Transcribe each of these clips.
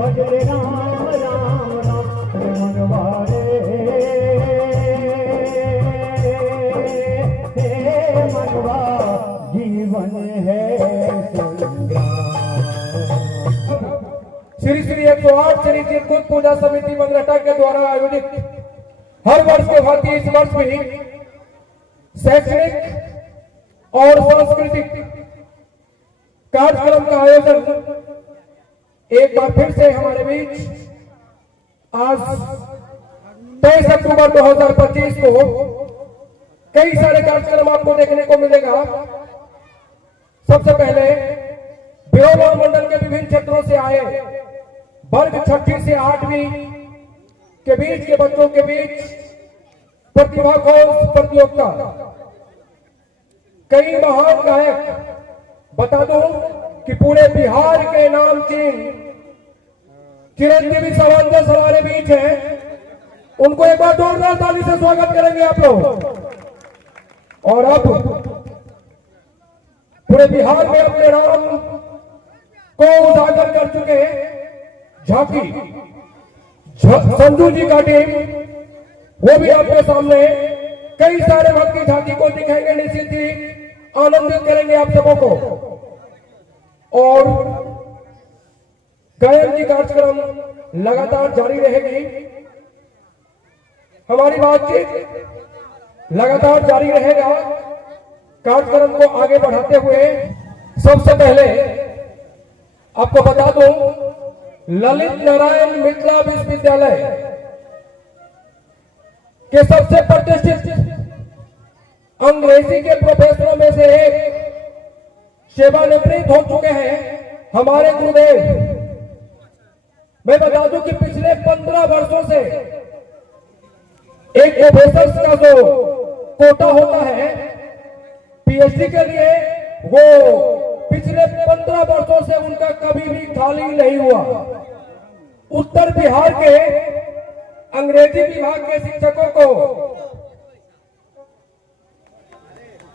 भजले राम राम राम मनवारे हे मनवा जीवन है श्री श्री 108 श्री चित्रकूट पूजा समिति मंगरटा के द्वारा आयोजित हर वर्ष के भांति इस वर्ष भी शैक्षणिक और सांस्कृतिक कार्यक्रम का आयोजन एक बार फिर से हमारे बीच आज 23 अक्टूबर 2025 को कई सारे कार्यक्रम आपको देखने को मिलेगा। सबसे पहले बिरोल मंडल के विभिन्न क्षेत्रों से आए वर्ग 6वीं से 8वीं के बीच के बच्चों के बीच प्रतिभा खोज प्रतियोगिता। कई महान गायक, बता दूं कि पूरे बिहार के नामचीन चिरंजीवी सावंत हमारे बीच हैं। उनको एक बार जोरदार ताली से स्वागत करेंगे आप लोग। और अब पूरे बिहार में अपने नाम को उजागर कर चुके झांकी संजू जी का टीम, वो भी आपके सामने कई सारे भक्त की झांकी को दिखाएंगे, निश्चित ही आनंदित करेंगे आप सबों को। और गायन की कार्यक्रम लगातार जारी रहेगी, हमारी बातचीत लगातार जारी रहेगा। कार्यक्रम को आगे बढ़ाते हुए सबसे पहले आपको बता दूं, ललित नारायण मिथिला विश्वविद्यालय के सबसे प्रतिष्ठित अंग्रेजी के प्रोफेसरों में से एक सेवानिवृत्त हो चुके हैं हमारे गुरुदेव। मैं बता दूं कि पिछले 15 वर्षों से एक प्रोफेसर का जो कोटा होता है पीएचडी के लिए, वो पिछले 15 वर्षों से उनका कभी भी खाली नहीं हुआ। उत्तर बिहार के अंग्रेजी विभाग के शिक्षकों को,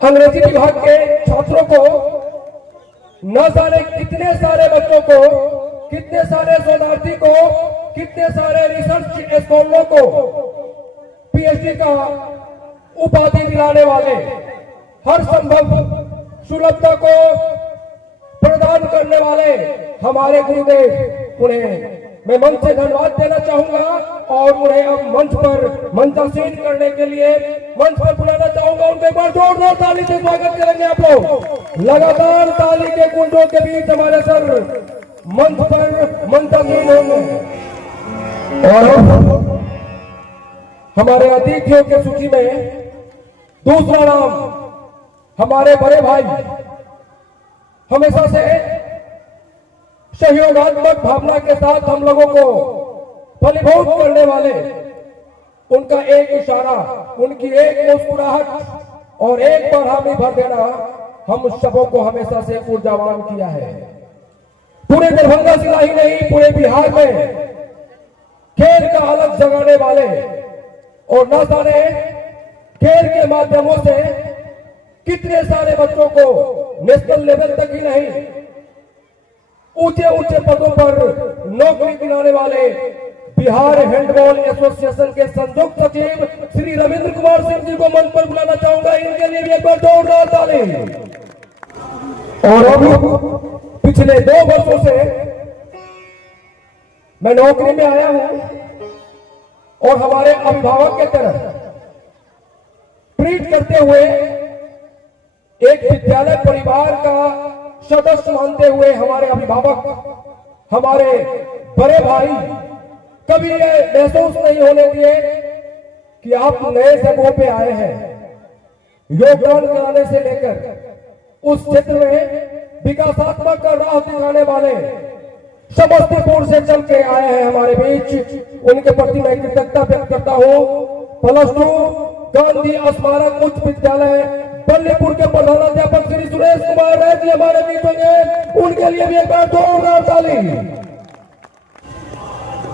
अंग्रेजी विभाग के छात्रों को, न जाने कितने सारे बच्चों को, कितने सारे शोधार्थी को, कितने सारे रिसर्च स्कॉलरों को पीएचडी का उपाधि दिलाने वाले, हर संभव सुलभता को प्रदान करने वाले हमारे गुरुदेव, उन्हें मैं मंच से धन्यवाद देना चाहूंगा और उन्हें अब मंच पर मंचासीन करने के लिए मंच पर बुलाना चाहूंगा। उनके एक बार जोरदार ताली से स्वागत करेंगे आप लोग। लगातार ताली के गुंजों के बीच हमारे सर मंच पर मंचासीन होंगे। और हमारे अतिथियों के सूची में दूसरा नाम हमारे बड़े भाई, हमेशा से सहयोगात्मक भावना के साथ हम लोगों को फलीभूत करने वाले, उनका एक इशारा, उनकी एक मुस्कुराहट और एक बार हामी भर देना हम सबों को हमेशा से ऊर्जावान किया है। पूरे दरभंगा जिला ही नहीं, पूरे बिहार में खेल का अलग जगाने वाले, और न जाने खेल के माध्यमों से कितने सारे बच्चों को नेशनल लेवल तक ही नहीं, ऊंचे ऊंचे पदों पर नौकरी दिलाने वाले बिहार हैंडबॉल एसोसिएशन के संयुक्त सचिव श्री रविंद्र कुमार सिंह जी को मंच पर बुलाना चाहूंगा। इनके लिए भी एक बार जोरदार ताली। और अब पिछले 2 वर्षों से मैं नौकरी में आया हूं और हमारे अभिभावक के तरह ट्रीट करते हुए एक विद्यालय परिवार का सदस्य मानते हुए हमारे अभिभावक, हमारे बड़े भाई कभी ये महसूस नहीं होने दिए कि आप नए जगहों पे आए हैं। योगदान कराने से लेकर उस क्षेत्र में विकासात्मक का राह दिखाने वाले समस्तीपुर से चल के आए हैं हमारे बीच। उनके प्रति मैं कृतज्ञता व्यक्त करता हूँ। +2 गांधी स्मारक उच्च विद्यालय बल्लीपुर के प्रधानाध्यापक श्री सुरेश कुमार राय जी हमारे बीच होंगे। उनके लिए भी एक बार जोरदार ताली।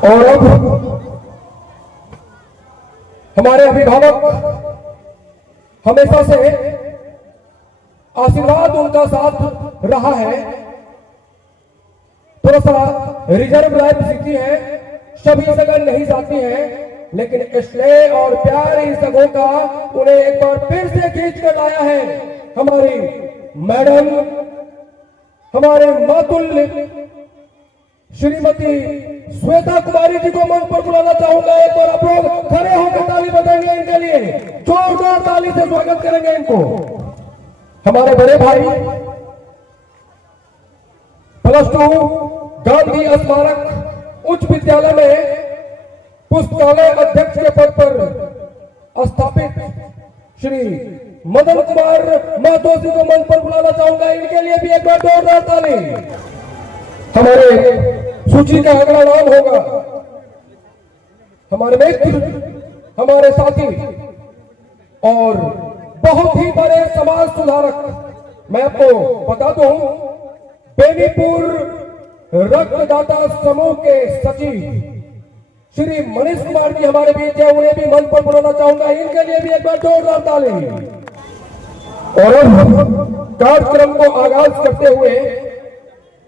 और अब हमारे अभिभावक, हमेशा से आशीर्वाद उनका साथ रहा है। थोड़ा सा रिजर्व लाइफ सीखी है, सभी जगह नहीं जाती है, लेकिन स्नेह और प्यार इस जगहों का उन्हें एक बार फिर से खींच कर लाया है। हमारी मैडम, हमारे मातुल श्रीमती श्वेता कुमारी जी को मंच पर बुलाना चाहूंगा। एक बार आप लोग खड़े होकर ताली बजाएंगे इनके लिए, जोरदार ताली से स्वागत करेंगे इनको। हमारे बड़े भाई +2 गांधी स्मारक उच्च विद्यालय में पुस्तकालय अध्यक्ष के पद पर स्थापित श्री मदन कुमार महतो जी को मंच पर बुलाना चाहूंगा। इनके लिए भी एक बार जोरदार ताली। हमारे सूची का अगला नाम होगा हमारे मित्र, हमारे साथी और बहुत ही बड़े समाज सुधारक। मैं आपको बता दूं, बेनीपुर रक्तदाता समूह के सचिव श्री मनीष कुमार जी हमारे बीच है, उन्हें भी मंच पर बुलाना चाहूंगा। इनके लिए भी एक बार जोरदार ताली। और अब कार्यक्रम को आगाज करते हुए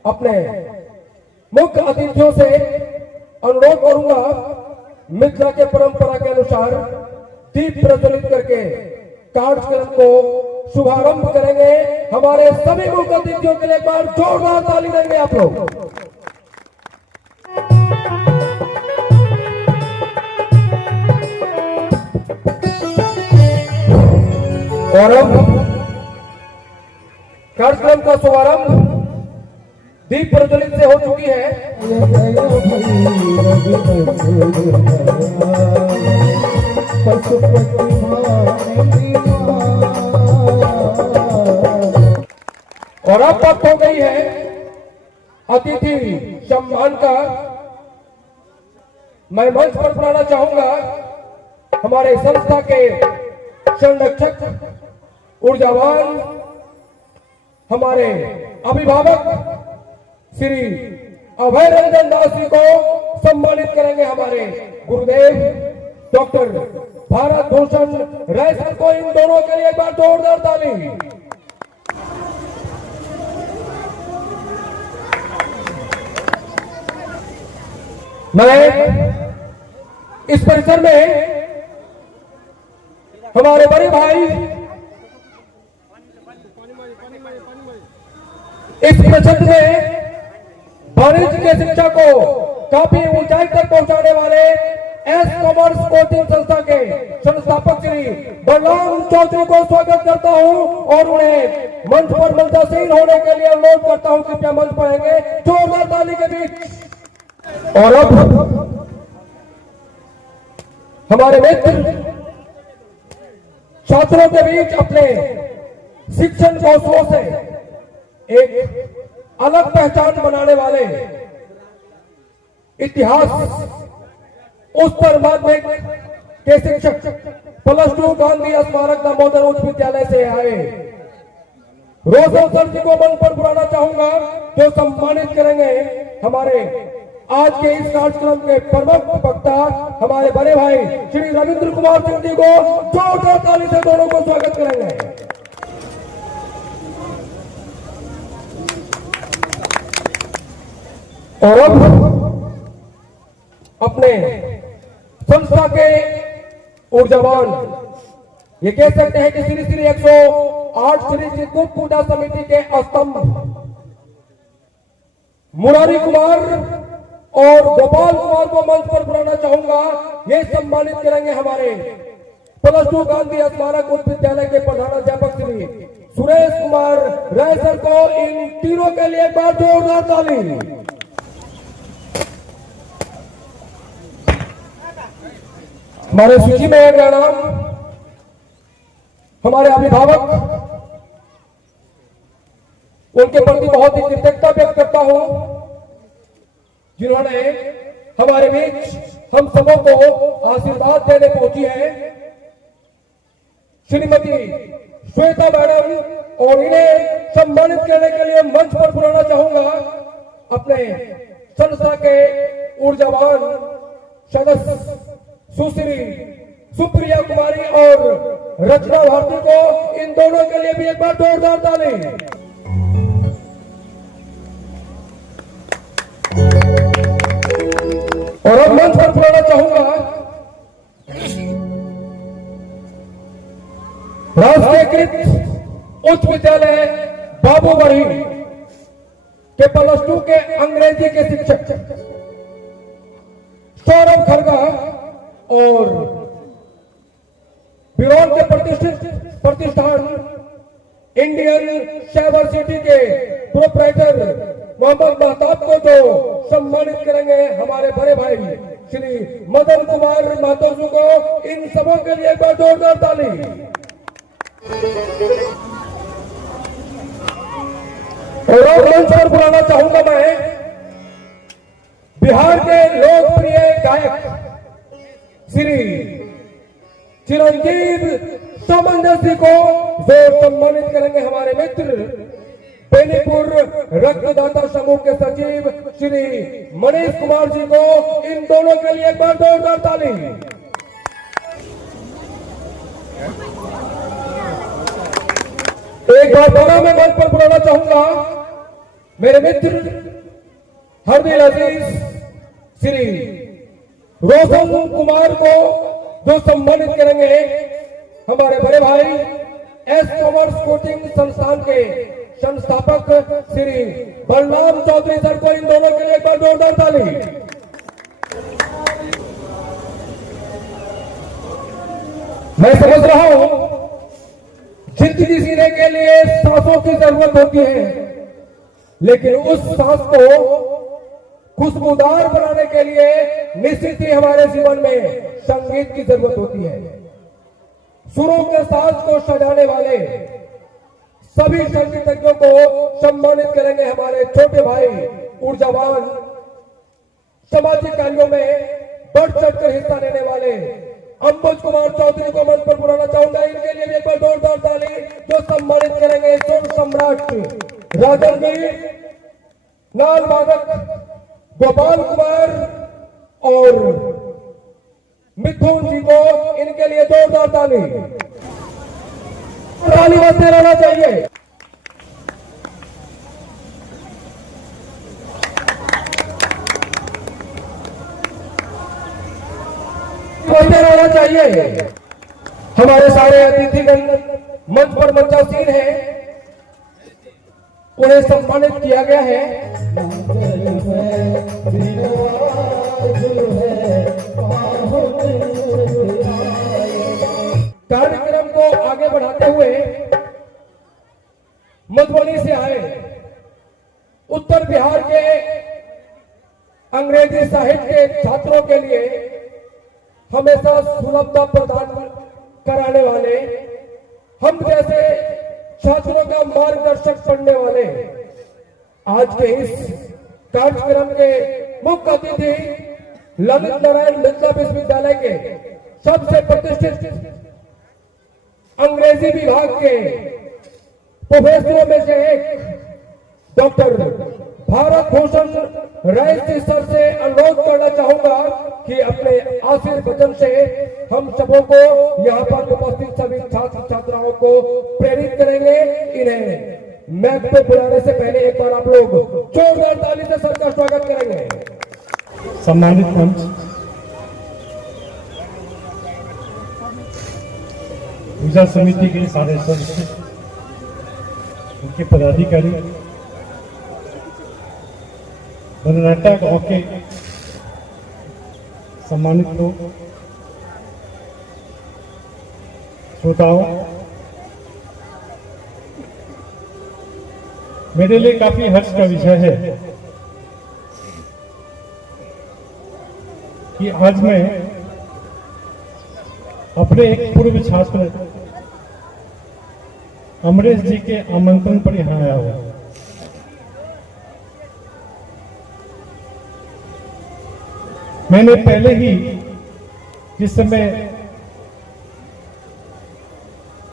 अपने मुख्य अतिथियों से अनुरोध करूंगा, मिथिला के परंपरा के अनुसार दीप प्रज्वलित करके कार्यक्रम को शुभारंभ करेंगे। हमारे सभी मुख्य अतिथियों के लिए एक बार जोरदार ताली देंगे आप लोग। और अब कार्यक्रम का शुभारंभ दीप प्रज्वलित से हो चुकी है। और अब वक्त हो गई है अतिथि सम्मान का। मैं मंच पर बुलाना चाहूंगा हमारे संस्था के संरक्षक, ऊर्जावान, हमारे अभिभावक श्री अभय रंजन दास जी को सम्मानित करेंगे। हमारे गुरुदेव डॉक्टर भारत भूषण राय सर को, इन दोनों के लिए एक बार जोरदार ताली। मैं इस परिसर में हमारे बड़े भाई इस प्रसिद्ध में वाणिज्य की शिक्षा को काफी ऊंचाई तक पहुंचाने वाले एस कॉमर्स कोचिंग संस्था के संस्थापक श्री बलराम चौधरी को स्वागत करता हूं और उन्हें मंच पर मंचासीन होने के लिए अनुरोध करता हूं, कृपया मंच पर आएंगे जोरदार ताली के बीच। और अब हमारे मित्र छात्रों के बीच अपने शिक्षण कौशलों से एक अलग पहचान बनाने वाले इतिहास उच्चतर माध्यमिक के शिक्षक +2 गांधी स्मारक दामोदर उच्च विद्यालय से आए रोशन सर जी को मंच पर बुलाना चाहूंगा, जो सम्मानित करेंगे हमारे आज के इस कार्यक्रम के प्रमुख वक्ता हमारे बड़े भाई श्री रविंद्र कुमार सिंह जी को जोरदार ताली से दोनों को स्वागत करेंगे। और अब अपने संस्था के ऊर्जावान, ये कह सकते हैं कि श्री श्री 108 श्री चित्रकूट पूजा समिति के स्तंभ मुरारी कुमार और गोपाल कुमार को मंच पर बुलाना चाहूंगा। ये सम्मानित करेंगे हमारे +2 गांधी स्मारक उच्च विद्यालय के प्रधानाध्यापक श्री सुरेश कुमार राय सर को। इन तीनों के लिए एक बार जोरदार ताली। हमारे सूची में अगला नाम हमारे अभिभावक, उनके प्रति बहुत ही कृतज्ञता व्यक्त करता हूं, जिन्होंने हमारे बीच हम सबों को आशीर्वाद देने पहुंची है। श्रीमती श्वेता मैडम, और इन्हें सम्मानित करने के लिए मंच पर बुलाना चाहूंगा अपने संस्था के ऊर्जावान सदस्य सुश्री सुप्रिया कुमारी और रचना भारती को। इन दोनों के लिए भी एक बार जोरदार ताली। और अब मंच पर बुलाना चाहूंगा राष्ट्रीयकृत उच्च विद्यालय बाबूगढ़ी के +2 के अंग्रेजी के शिक्षक सौरभ खरगा और बिरौल के प्रतिष्ठान इंडियन साइबर सिटी के प्रोप्राइटर मोहम्मद महताब को जो सम्मानित करेंगे हमारे बड़े भाई श्री मदन कुमार महतो जी को, इन सबों के लिए एक बार जोरदार ताली। और मंच पर बुलाना चाहूंगा मैं बिहार के लोकप्रिय गायक श्री चिरंजीव समंदर जी को, जो सम्मानित करेंगे हमारे मित्र बेनीपुर रक्तदाता समूह के सचिव श्री मनीष कुमार जी को। इन दोनों के लिए एक बार जोरदार ताली। एक बार दोनों में मंच पर बुलाना चाहूंगा मेरे मित्र हरदिल अजीज श्री रोशन कुमार को, जो सम्मानित करेंगे हमारे बड़े भाई एस कॉमर्स कोचिंग संस्थान के संस्थापक श्री बलराम चौधरी सर को। इन दोनों के लिए एक बार जोरदार ताली। मैं समझ रहा हूं जिंदगी जीने के लिए सांसों की जरूरत होती है, लेकिन उस सांस को खुशबूदार बनाने के लिए निश्चित ही हमारे जीवन में संगीत की जरूरत होती है। सुरों के साज को सजाने वाले सभी संगीतज्ञों को सम्मानित करेंगे हमारे छोटे भाई ऊर्जावान, सामाजिक कार्यों में बढ़ चढ़कर हिस्सा लेने वाले अंबुज कुमार चौधरी को मंच पर बुलाना चाहूंगा। इनके लिए एक बार जोरदार ताली, जो सम्मानित करेंगे सुर सम्राट राजनवीर, नाल वादक गोपाल कुमार और मिथुन जी को। इनके लिए जोरदार ताली बजते रहना चाहिए। बजते रहना चाहिए। हमारे सारे अतिथिगण मंच पर मंचासीन हैं, उन्हें सम्मानित किया गया है। कार्यक्रम को आगे बढ़ाते हुए मधुबनी से आए उत्तर बिहार के अंग्रेजी साहित्य के छात्रों के लिए हमेशा सुलभता प्रदान कराने वाले, हम जैसे छात्रों का मार्गदर्शक बनने वाले आज के इस कार्यक्रम के मुख्य अतिथि ललित नारायण मिथिला विश्वविद्यालय के सबसे प्रतिष्ठित अंग्रेजी विभाग के प्रोफेसरों में से एक डॉक्टर भारत भूषण राय जी सर से अनुरोध करना चाहूंगा कि अपने आशीर्वचन से हम सबों को यहाँ पर उपस्थित सभी छात्र छात्राओं को प्रेरित करेंगे। इन्हें मैक पे बुलाने से पहले एक बार आप लोग जोरदार ताली से सर का स्वागत करेंगे। सम्मानित मंच, पूजा समिति के सारे सदस्य, उनके पदाधिकारी, बनराटा गांव के सम्मानित लोग, श्रोताओं, मेरे लिए काफी हर्ष का विषय है कि आज मैं अपने एक पूर्व छात्र अमरेश जी के आमंत्रण पर यहां आया हूं। मैंने पहले ही, जिस समय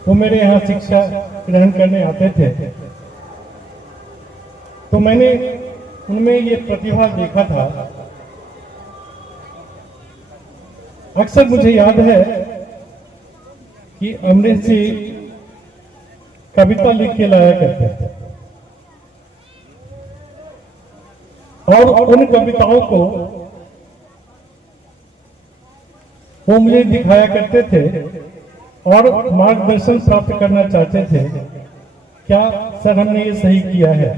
वो मेरे यहाँ शिक्षा ग्रहण करने आते थे, तो मैंने उनमें ये प्रतिभा देखा था। अक्सर मुझे याद है कि अमरीश जी कविता लिख के लाया करते थे और उन कविताओं को वो मुझे दिखाया करते थे और मार्गदर्शन प्राप्त करना चाहते थे, क्या सर हमने ये सही किया है,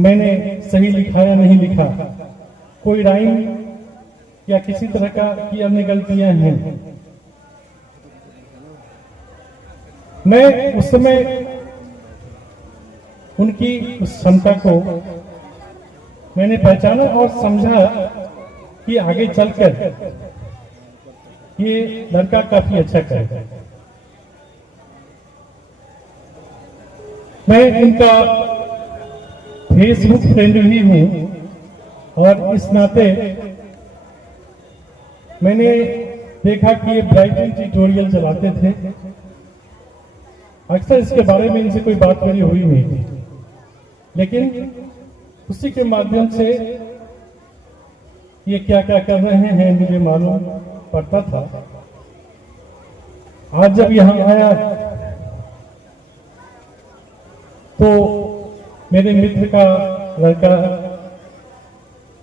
मैंने सही लिखा या नहीं लिखा, कोई राइम या किसी तरह का की अन्य गलतियां हैं। मैं उस समय उनकी उस क्षमता को मैंने पहचाना और समझा कि आगे चलकर ये लड़का काफी अच्छा करेगा। मैं इनका फेसबुक फ्रेंड भी हूं और इस नाते मैंने देखा कि ये ब्राइटिंग ट्यूटोरियल चलाते थे। अक्सर इसके बारे में इनसे कोई बात मेरी हुई नहीं थी, लेकिन उसी के माध्यम से ये क्या क्या कर रहे हैं मुझे मालूम पड़ता था। आज जब यहां आया तो मेरे मित्र का लड़का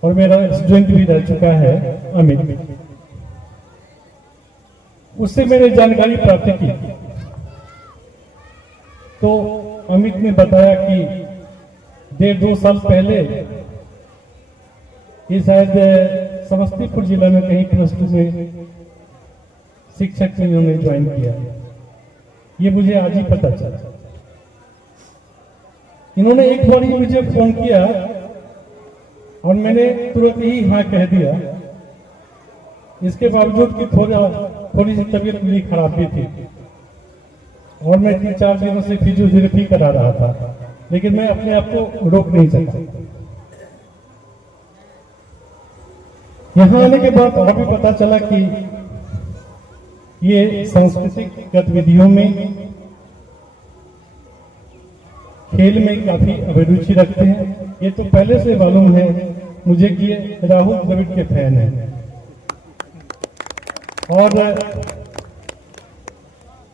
और मेरा स्टूडेंट भी रह चुका है अमित, उससे मैंने जानकारी प्राप्त की तो अमित ने बताया कि 1.5-2 साल पहले ये शायद समस्तीपुर जिला में कहीं +2 में शिक्षक से इन्होंने ज्वाइन किया। ये मुझे आज ही पता चला। इन्होंने एक बार ही मुझे फोन किया और मैंने तुरंत ही हाँ कह दिया। इसके बावजूद कि थोड़ी सी तबीयत मेरी खराब भी थी और मैं 3-4 दिनों से फिजियोथेरेपी करा रहा था, लेकिन मैं अपने आप को रोक नहीं सकता। यहां आने के बाद और भी पता चला कि ये सांस्कृतिक गतिविधियों में, खेल में काफी अभिरुचि रखते हैं। ये तो पहले से मालूम है मुझे कि ये राहुल द्रविड़ के फैन हैं और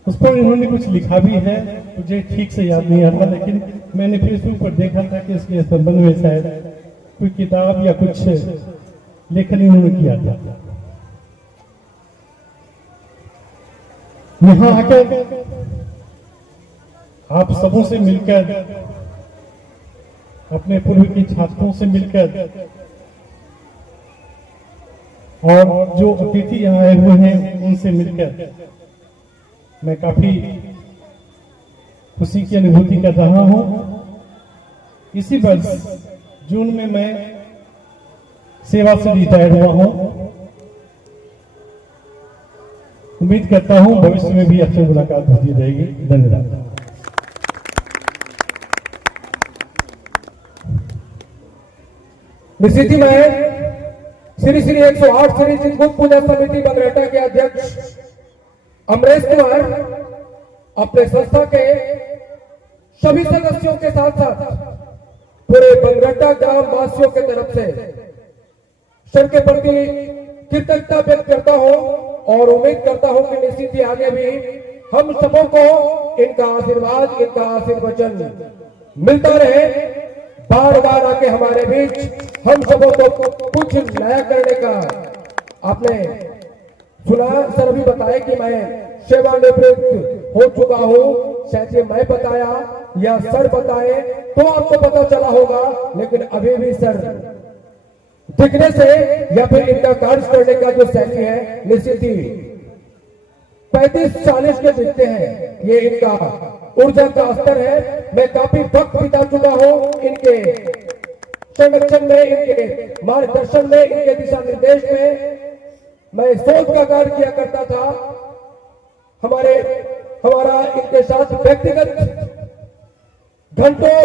उस पर इन्होंने कुछ लिखा भी है, मुझे ठीक से याद नहीं आता, लेकिन मैंने फेसबुक पर देखा था कि इसके संबंध में शायद कोई किताब या कुछ लेखन इन्होंने किया था। यहां आकर आप सबों से मिलकर, अपने पूर्व के छात्रों से मिलकर और जो अतिथि यहाँ आए हुए हैं उनसे मिलकर मैं काफी खुशी की अनुभूति कर रहा हूं। इसी वर्ष जून में मैं सेवा से रिटायर हुआ हूं। उम्मीद करता हूं भविष्य में भी आपसे मुलाकात होती रहेगी। धन्यवाद। निश्चित ही मैं श्री 108 श्री चित्रकूट पूजा समिति बगरेटा के अध्यक्ष अमरेश कुमार अपने संस्था के सभी सदस्यों के साथ साथ पूरे बगरेटा ग्राम वासियों के तरफ से सर के प्रति कृतज्ञता व्यक्त करता हूं और उम्मीद करता हूं कि निश्चित ही आगे भी हम सबों को इनका आशीर्वाद, इनका आशीर्वचन मिलता रहे। बार बार आके हमारे बीच हम सबों को कुछ नया करने का आपने सुना। सर भी बताया कि मैं सेवानिवृत्त हो चुका हूं, शायद ये मैं बताया या सर बताए तो आपको पता चला होगा, लेकिन अभी भी सर दिखने से या फिर इनका कार्य करने का जो शैली है निश्चित ही 35-40 के दिखते हैं। ये इनका ऊर्जा का स्तर है। मैं काफी वक्त बिता चुका हूं इनके संरक्षण में, इनके मार्गदर्शन में, इनके दिशा निर्देश में। मैं सोच का कार्य किया करता था। हमारा इनके साथ व्यक्तिगत घंटों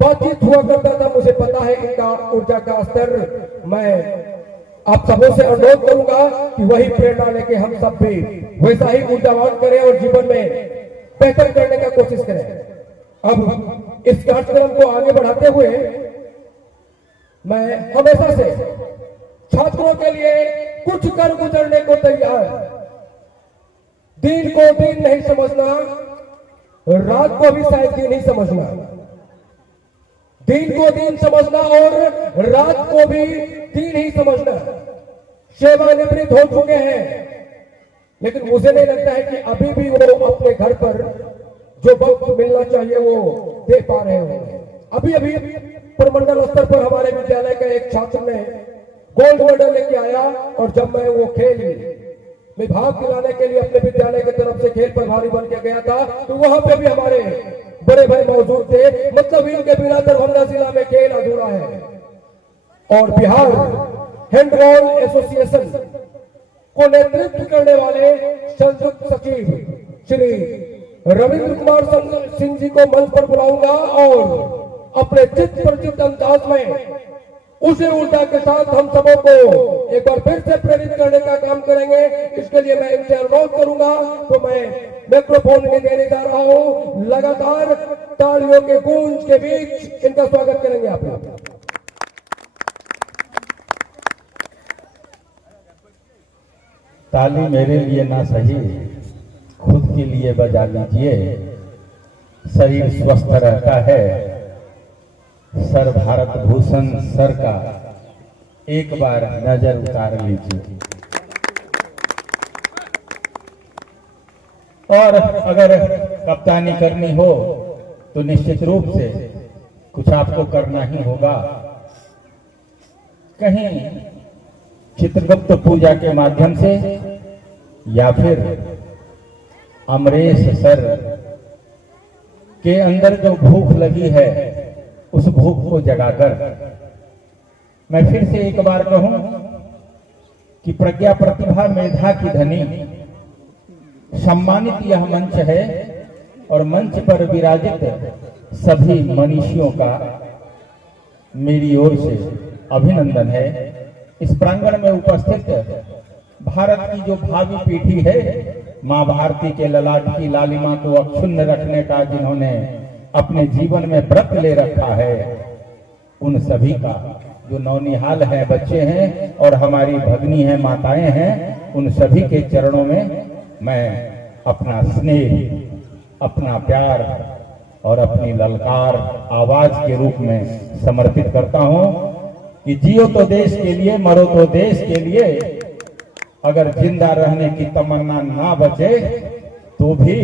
बातचीत हुआ करता था। मुझे पता है इनका ऊर्जा का स्तर। मैं आप सबों से अनुरोध करूंगा कि वही प्रेरणा लेके हम सब भी वैसा ही ऊर्जावान करें और जीवन में बेहतर करने का कोशिश करें। अब इस कार्यक्रम को आगे बढ़ाते हुए मैं हमेशा से छात्रों के लिए कुछ कर गुजरने को तैयार। दिन को दिन नहीं समझना, रात को भी शायद दिन ही समझना। दिन को दिन समझना और रात को भी दिन ही समझना। सेवानिवृत्त हो चुके हैं, लेकिन मुझे नहीं लगता है कि अभी भी वो अपने घर पर जो वक्त मिलना चाहिए वो दे पा रहे होंगे। अभी अभी प्रमंडल स्तर पर हमारे विद्यालय का एक छात्र ने गोल्ड मेडल लेके आया, और जब मैं वो खेल में भाग दिलाने के लिए अपने विद्यालय की तरफ से खेल प्रभारी बन के गया था, तो वहां पे भी हमारे बड़े भाई मौजूद थे। मतलब इनके बिना दरभंगा जिला में खेल अधूरा है। और बिहार हैंडबॉल एसोसिएशन को नेतृत्व करने वाले संयुक्त सचिव श्री रविंद्र कुमार सिंह जी को मंच पर बुलाऊंगा और अपने चित्त परिचित अंदाज में उसी ऊर्जा के साथ हम सबों को एक बार फिर से प्रेरित करने का काम करेंगे। इसके लिए मैं इनसे अनुरोध करूंगा, तो मैं माइक्रोफोन में देने जा रहा हूं। लगातार तालियों के गूंज के बीच इनका स्वागत करेंगे आप लोग। ताली मेरे लिए ना सही, खुद के लिए बजा लीजिए। शरीर स्वस्थ रहता है, सर भारत भूषण सर का एक बार नजर उतार लीजिए। और अगर कप्तानी करनी हो तो निश्चित रूप से कुछ आपको करना ही होगा। कहीं चित्रगुप्त पूजा के माध्यम से या फिर अमरेश सर के अंदर जो भूख लगी है उस भूख को जगाकर मैं फिर से एक बार कहूं कि प्रज्ञा प्रतिभा मेधा की धनी सम्मानित यह मंच है, और मंच पर विराजित सभी मनीषियों का मेरी ओर से अभिनंदन है। इस प्रांगण में उपस्थित भारत की जो भावी पीढ़ी है, मां भारती के ललाट की लालिमा को अक्षुण्ण रखने का जिन्होंने अपने जीवन में व्रत ले रखा है, उन सभी का, जो नौनिहाल है, बच्चे हैं और हमारी भगनी हैं, माताएं हैं, उन सभी के चरणों में मैं अपना स्नेह, अपना प्यार और अपनी ललकार आवाज के रूप में समर्पित करता हूं कि जियो तो देश के लिए, मरो तो देश के लिए। अगर जिंदा रहने की तमन्ना ना बचे तो भी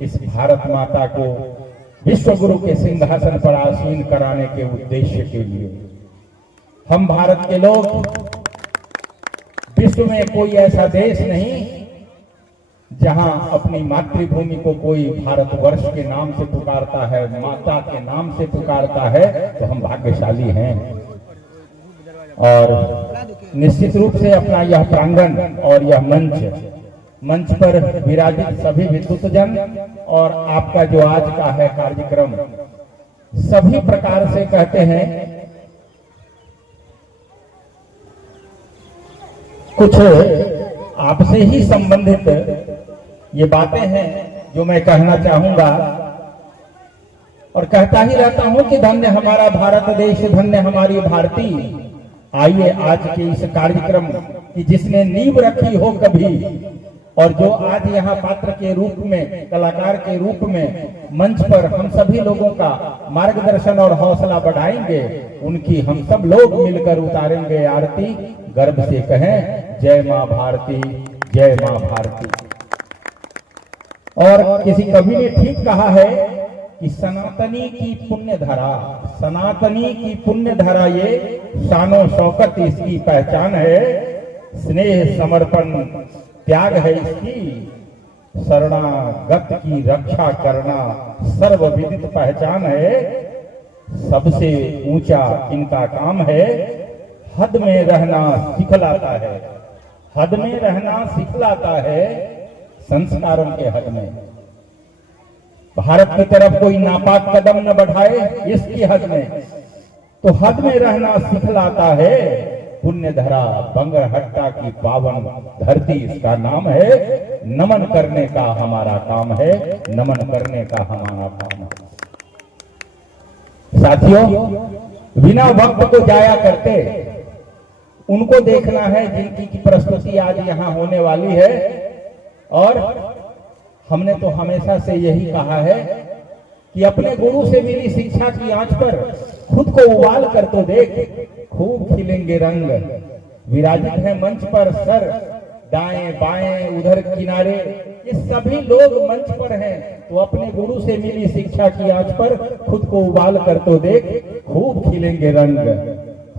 इस भारत माता को विश्व गुरु के सिंहासन पर आसीन कराने के उद्देश्य के लिए हम भारत के लोग, विश्व में कोई ऐसा देश नहीं जहां अपनी मातृभूमि को कोई भारतवर्ष के नाम से पुकारता है, माता के नाम से पुकारता है, तो हम भाग्यशाली हैं। और निश्चित रूप से अपना यह प्रांगण और यह मंच पर विराजित सभी विद्वतजन और आपका जो आज का है कार्यक्रम, सभी प्रकार से कहते हैं कुछ आपसे ही संबंधित ये बातें हैं जो मैं कहना चाहूंगा और कहता ही रहता हूं कि धन्य हमारा भारत देश, धन्य हमारी भारती। आइए आज के इस कार्यक्रम की जिसने नींव रखी हो कभी, और जो आज यहाँ पात्र के रूप में, कलाकार के रूप में मंच पर हम सभी लोगों का मार्गदर्शन और हौसला बढ़ाएंगे, उनकी हम सब लोग मिलकर उतारेंगे आरती। गर्व से कहें जय मां भारती, जय मां भारती। और किसी कवि ने ठीक कहा है कि सनातनी की पुण्य धरा, सनातनी की पुण्य धरा, ये शानो शौकत इसकी पहचान है, स्नेह समर्पण त्याग है इसकी, शरणागत की रक्षा करना सर्वविदित पहचान है, सबसे ऊंचा इनका काम है, हद में रहना सिखलाता है, हद में रहना सिखलाता है, संस्कारों के हद में। भारत की तरफ कोई नापाक कदम न बढ़ाए इसकी हद में, तो हद में रहना सिखलाता है, पुण्य धरा बंगरहट्टा की पावन धरती इसका नाम है, नमन करने का हमारा काम है, नमन करने का हमारा काम है। साथियों, बिना वक्त को जाया करते उनको देखना है जिनकी की प्रस्तुति आज यहाँ होने वाली है। और हमने तो हमेशा से यही कहा है कि अपने गुरु से मिली शिक्षा की आंच पर खुद को उबाल कर तो देख, खूब खिलेंगे रंग, विराजित हैं मंच पर। सर दाएं बाएं उधर किनारे ये सभी लोग मंच पर हैं। तो अपने गुरु से मिली शिक्षा की आंच पर खुद को उबाल कर तो देख, खूब खिलेंगे रंग।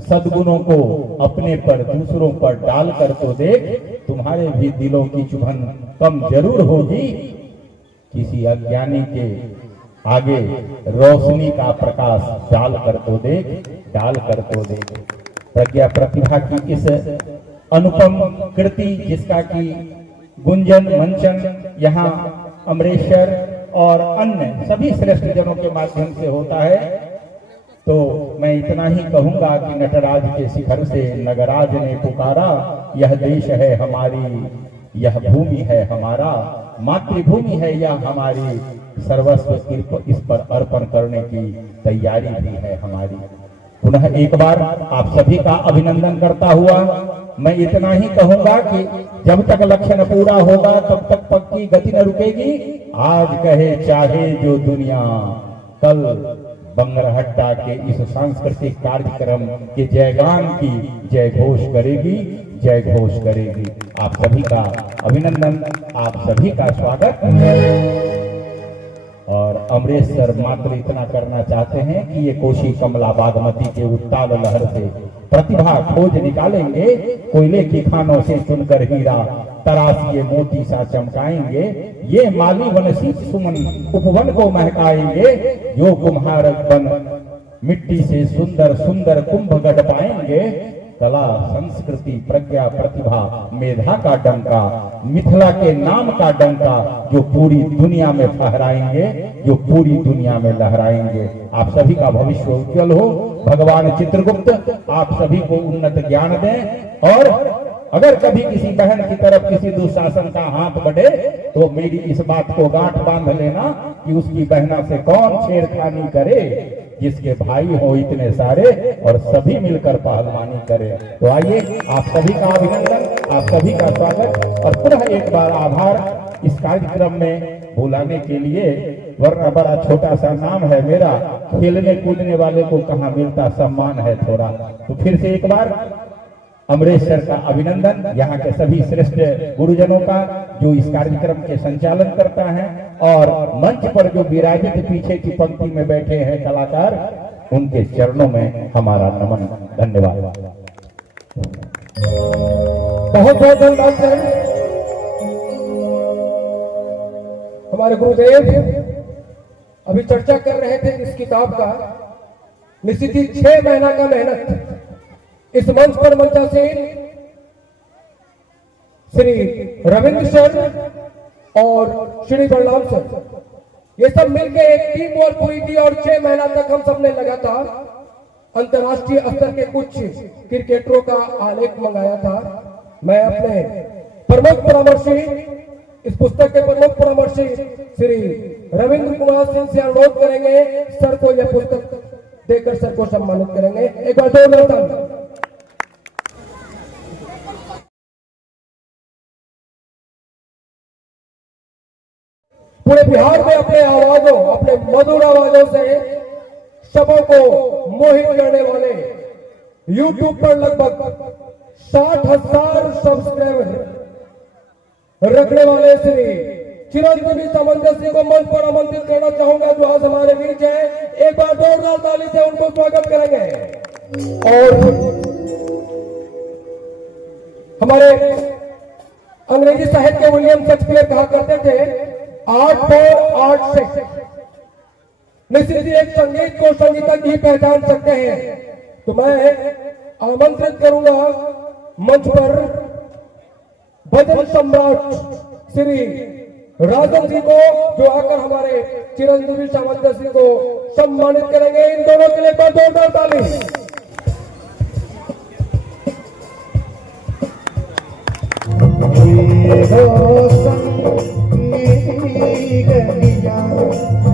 सद्गुणों को अपने पर दूसरों पर डाल कर तो देख, तुम्हारे भी दिलों की चुभन कम जरूर होगी। किसी अज्ञानी के आगे रोशनी का प्रकाश डाल कर तो देख, डाल कर तो देख। प्रज्ञा प्रतिभा की इस अनुपम कृति जिसका की गुंजन मंचन यहाँ अमरेश्वर और अन्य सभी श्रेष्ठ जनों के माध्यम से होता है। तो मैं इतना ही कहूंगा कि नटराज के शिखर से नगराज ने पुकारा, यह देश है हमारी, यह भूमि है हमारा, मातृभूमि है यह हमारी, सर्वस्व इस पर अर्पण करने की तैयारी भी है हमारी। पुनः एक बार आप सभी का अभिनंदन करता हुआ मैं इतना ही कहूंगा कि जब तक लक्ष्य न पूरा होगा तब तक पक्की गति न रुकेगी। आज कहे चाहे जो दुनिया, कल बंगरहट्टा के इस सांस्कृतिक कार्यक्रम के जयगान की जय घोष करेगी, जय घोष करेगी। आप सभी का अभिनंदन, आप सभी का स्वागत। और अमरेश सर मात्र इतना करना चाहते हैं कि ये कोशी कमला बागमती के उत्ताल लहर से प्रतिभा खोज निकालेंगे, कोयले की खानों से चुनकर हीरा तराशिए मोती सा चमकाएंगे। ये माली वनसी सुमन उपवन को महकाएंगे, जो कुम्हार बन मिट्टी से सुंदर सुंदर कुंभ गढ़ पाएंगे। कला संस्कृति प्रज्ञा प्रतिभा मेधा का डंका, मिथिला के नाम का डंका, जो पूरी दुनिया में फहराएंगे, जो पूरी दुनिया में लहराएंगे। आप सभी का भविष्य उज्जवल हो। भगवान चित्रगुप्त आप सभी को उन्नत ज्ञान दें। और अगर कभी किसी बहन की तरफ किसी दुशासन का हाथ बढ़े तो मेरी इस बात को गांठ बांध लेना कि उसकी बहना से कौन छेड़खानी करे, जिसके भाई हो इतने सारे और सभी मिलकर पहलवानी करें। तो आइए आप सभी का अभिनंदन, आप सभी का स्वागत और पुनः एक बार आभार इस कार्यक्रम में बुलाने के लिए। वरना बड़ा छोटा सा नाम है मेरा, खेलने कूदने वाले को कहाँ मिलता सम्मान है थोड़ा। तो फिर से एक बार अमरेश सर का अभिनंदन, यहाँ के सभी श्रेष्ठ गुरुजनों का जो इस कार्यक्रम के संचालन करता है, और मंच पर जो विराजित पीछे की पंक्ति में बैठे हैं कलाकार, उनके चरणों में हमारा नमन। धन्यवाद। बहुत बहुत धन्यवाद सर। हमारे गुरुदेव अभी चर्चा कर रहे थे इस किताब का। निश्चित ही 6 महीना का मेहनत इस मंच पर मंचासीन श्री रविंद्र सर और श्री बलराम सर, ये सब मिलकर एक टीम वर्क हुई थी और 6 महीना तक हम सबने लगातार अंतर्राष्ट्रीय स्तर के कुछ क्रिकेटरों का आलेख मंगाया था। मैं अपने प्रमुख परामर्शी, इस पुस्तक के प्रमुख परामर्शी श्री रविंद्र कुमार सिंह से अनुरोध करेंगे सर को यह पुस्तक देकर सर को सम्मानित करेंगे। एक बार दो पूरे बिहार में अपने आवाजों, अपने मधुर आवाजों से सबों को मोहित करने वाले YouTube पर लगभग 60,000 सब्सक्राइबर रखने वाले श्री चिरंजीवी सामंजस्य को मंच पर आमंत्रित करना चाहूंगा, जो आज हमारे बीच है। एक बार जोरदार ताली से उनको स्वागत करेंगे। और हमारे अंग्रेजी साहित्य के विलियम शेक्सपियर कहा करते थे, आर्ट फॉर आर्ट से। निश्चित ही एक संगीत को संगीतज्ञ ही पहचान सकते हैं। तो मैं आमंत्रित करूंगा मंच पर भजन सम्राट श्री राजन जी को, जो आकर हमारे चिरंजीवी सामंजस्य को सम्मानित करेंगे। इन दोनों के लिए जोरदार ताली।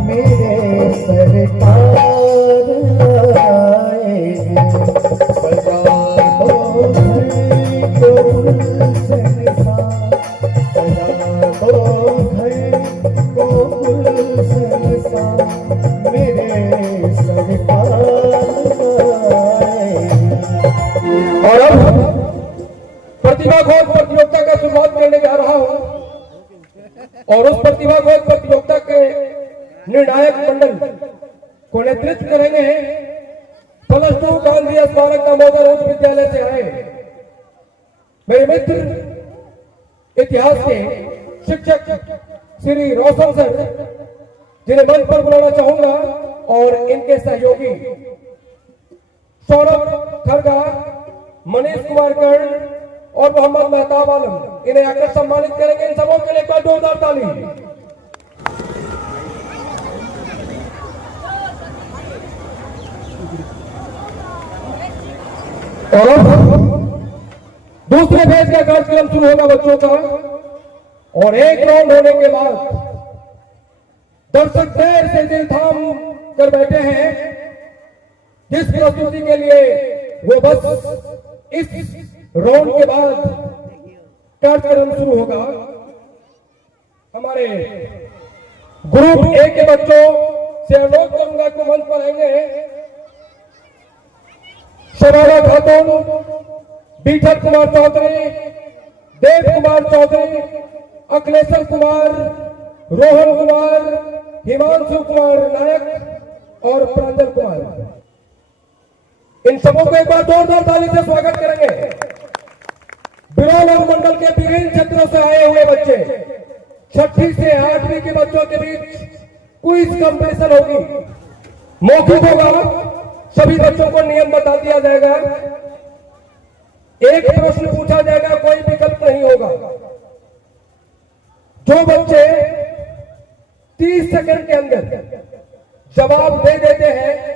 मेरे सरकार आए हैं, सजा दो घर को गुलशन, सजा दो घर को गुलशन, मेरे सरकार आए हैं। और अब प्रतिभा खोज प्रतियोगिता का शुरुआत करने जा रहा हूं और उस प्रतिभा खोज प्रतियोगिता के निर्णायक मंडल को नेतृत्व करेंगे +2 गांधी स्मारक दामोदर उच्च विद्यालय से आए मेरे मित्र इतिहास के शिक्षक श्री रोशन सर, जिन्हें मंच पर बुलाना चाहूंगा, और इनके सहयोगी सौरभ खरगा, मनीष कुमार कर्ण और मोहम्मद मेहताब आलम, इन्हें आकर सम्मानित करेंगे। इन सबों के लिए एक बार जोरदार ताली। और दूसरे फेज का कार्यक्रम शुरू होगा बच्चों का, और एक राउंड होने के बाद दर्शक देर से दिल थाम कर बैठे हैं जिस प्रस्तुति के लिए, वो बस इस राउंड के बाद कार्यक्रम शुरू होगा। हमारे ग्रुप ए के बच्चों से अनुरोध करूंगा कि मंच पर आएंगे शबाना खातून, बीठक कुमार चौधरी, देव कुमार चौधरी, अखिलेश्वर कुमार, रोहन कुमार, हिमांशु कुमार नायक और प्रांजल कुमार। इन सबों को एक बार जोरदार ताली से स्वागत करेंगे। बिरौल और मंडल के विभिन्न क्षेत्रों से आए हुए बच्चे, 6ठी से 8वीं के बच्चों के बीच क्विज कंपटीशन होगी, मौखिक होगा। सभी बच्चों को नियम बता दिया जाएगा, एक प्रश्न पूछा जाएगा, कोई विकल्प नहीं होगा। जो बच्चे 30 सेकंड के अंदर जवाब दे देते हैं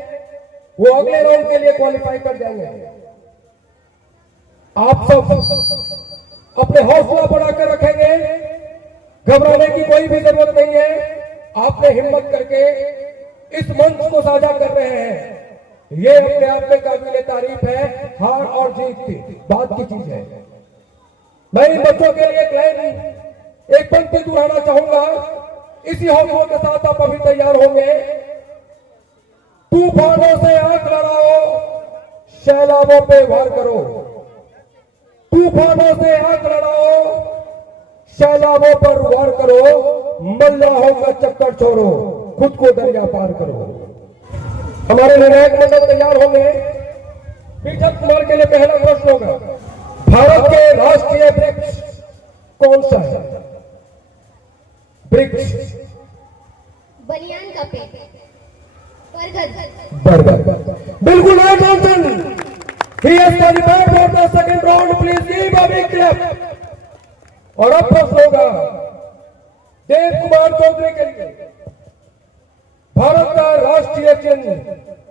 वो अगले राउंड के लिए क्वालिफाई कर जाएंगे। आप सब अपने हौसला बढ़ाकर रखेंगे, घबराने की कोई भी जरूरत नहीं है। आपने हिम्मत करके इस मंच को साझा कर रहे हैं, ये अपने आप में काबिल तारीफ है। हार और जीत की बात की चीज है। मैं इन बच्चों के लिए एक पंक्ति दोहराना चाहूंगा, इसी हौसलों के साथ आप अभी तैयार होंगे। तूफानों से आंख लड़ाओ, सैलाबों पे वार करो। तूफानों से आंख लड़ाओ, सैलाबों पर वार करो। मल्लाहों का चक्कर छोड़ो, खुद को दरिया पार करो। हमारे निर्णायक मंडल तैयार होंगे। बीठक कुमार के लिए पहला प्रश्न होगा, भारत के राष्ट्रीय वृक्ष कौन सा है? वृक्ष बनियान का पेड़, बरगद। बरगद, बिल्कुल right answer. He has qualified for the second round. Please give a big clap. और अब प्रश्न होगा देव कुमार चौधरी के लिए, भारत का राष्ट्रीय चिन्ह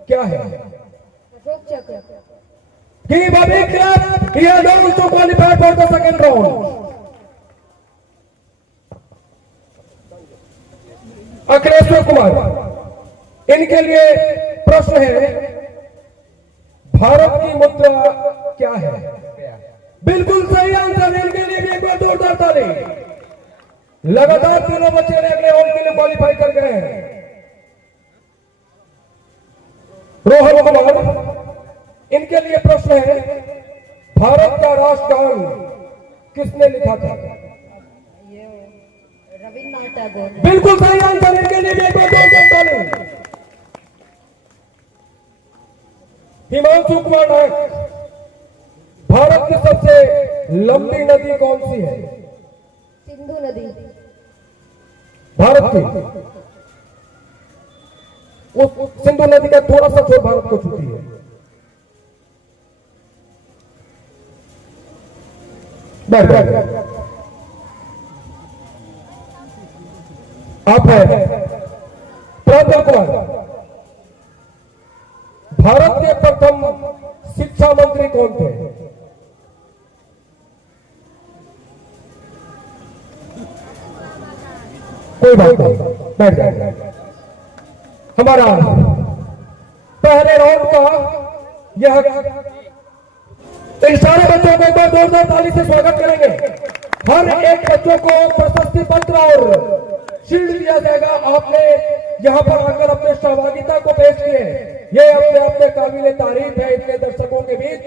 क्या है? अशोक चक्र। Give a big clap. He has also qualified for the second round. Akhileshwar Kumar, इनके लिए प्रश्न है, भारत की मुद्रा क्या है? बिल्कुल सही आंसर। इनके लिए भी एक बार जोरदार ताली। लगातार तीनों बच्चे अगले राउंड के लिए क्वालिफाई कर गए हैं। रोहन कुमार, इनके लिए प्रश्न है, भारत का राष्ट्रगान किसने लिखा था? रविन्द्रनाथ टैगोर। बिल्कुल सही आंसर। इनके लिए भी एक बार जोरदार ताली। हिमांशु कुमार नायक, भारत की सबसे लंबी नदी कौन सी है? सिंधु नदी। भारत की उस सिंधु नदी का थोड़ा सा छोर भारत को छूती है। आप है प्रांजल कुमार, भारत के प्रथम शिक्षा मंत्री कौन थे? कोई बात नहीं, बैठ जाए। हमारा पहले राउंड का यह, इन सारे बच्चों को एक बार जोरदार ताली से स्वागत करेंगे। हर एक बच्चों को प्रशस्ति पत्र और शील्ड दिया जाएगा। आपने यहाँ पर आकर अपने सहभागिता को पेश किए, ये अपने आप में काबिल तारीफ है। इतने दर्शकों के बीच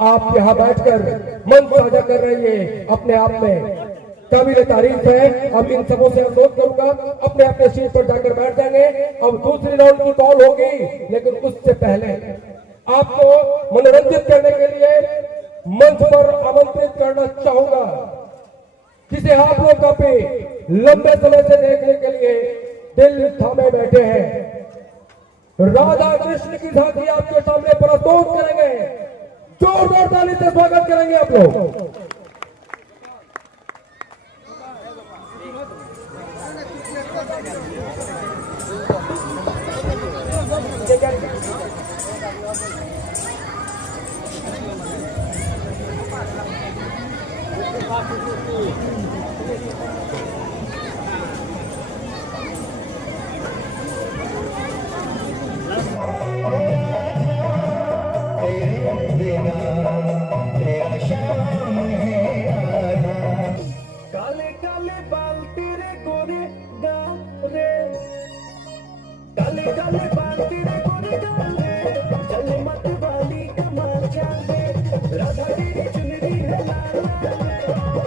आप यहाँ बैठकर मन साझा कर रही है, अपने आप में काबिल तारीफ है। अब इन सबों से अनुरोध करूंगा, अपने अपने सीट पर जाकर बैठ जाएंगे। अब दूसरी राउंड की कॉल होगी, लेकिन उससे पहले आपको मनोरंजित करने के लिए मंच पर आमंत्रित करना चाहूंगा, जिसे आप लोग काफी लंबे समय से देखने के लिए दिल थामे बैठे हैं। राधा कृष्ण की झांकी आपके सामने प्रस्तुत करेंगे। जोरदार ताली से स्वागत करेंगे आप लोग। काले काले बाल तेरे गोरे गाल रे, काले काले बाल तेरे गोरे गाल रे, चले मत वाली कमाल चाल रे, राधा तेरी चुनरी है लाल लाल रे,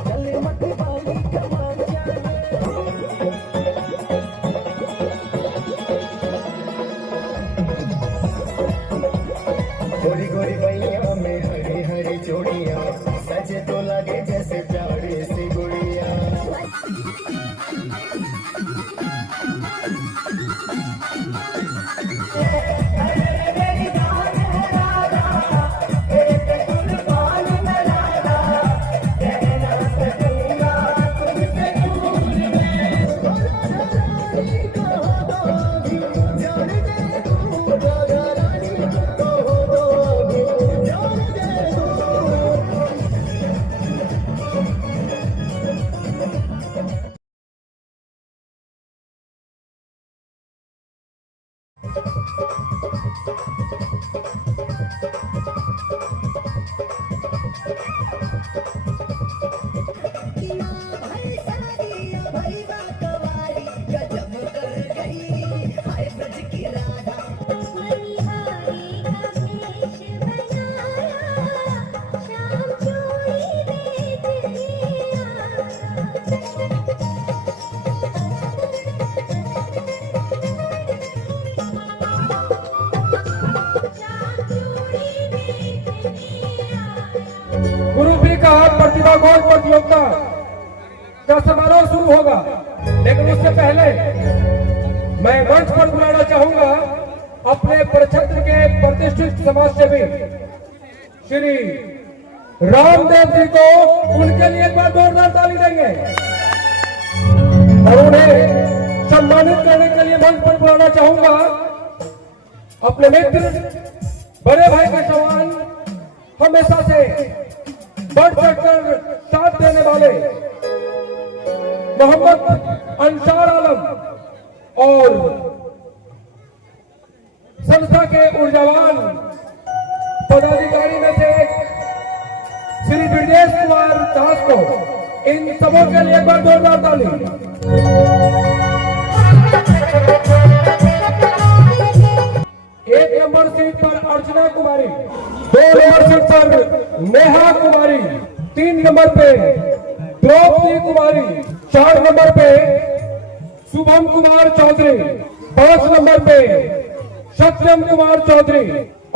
चले मत वाली कमाल चाल गोरी गोरी बैया में हरी हरी चूड़ियां, सजे तो लगे जैसे प्यारी सी गुड़िया। गुरु भी का प्रतिभा गोल प्रतियोगिता का समारोह शुरू होगा, लेकिन उससे पहले मैं मंच पर बुलाना चाहूंगा अपने प्रक्षेत्र के प्रतिष्ठित समाज सेवी श्री रामदेव जी को। उनके लिए एक बार जोरदार ताली देंगे और उन्हें सम्मानित करने के लिए मंच पर बुलाना चाहूंगा अपने मित्र, बड़े भाई के समान हमेशा से बढ़ चढ़कर साथ देने वाले मोहम्मद अंसार आलम और संस्था के ऊर्जावान पदाधिकारी में से एक श्री ब्रजेश कुमार दास को, इन सबों के लिए एक बार जोरदार ताली। एक नंबर सीट पर अर्चना कुमारी, 2 नंबर सीट पर नेहा कुमारी, 3 नंबर पे द्रौपदी कुमारी, 4 नंबर पे शुभम कुमार चौधरी, 5 नंबर पे सत्यम कुमार चौधरी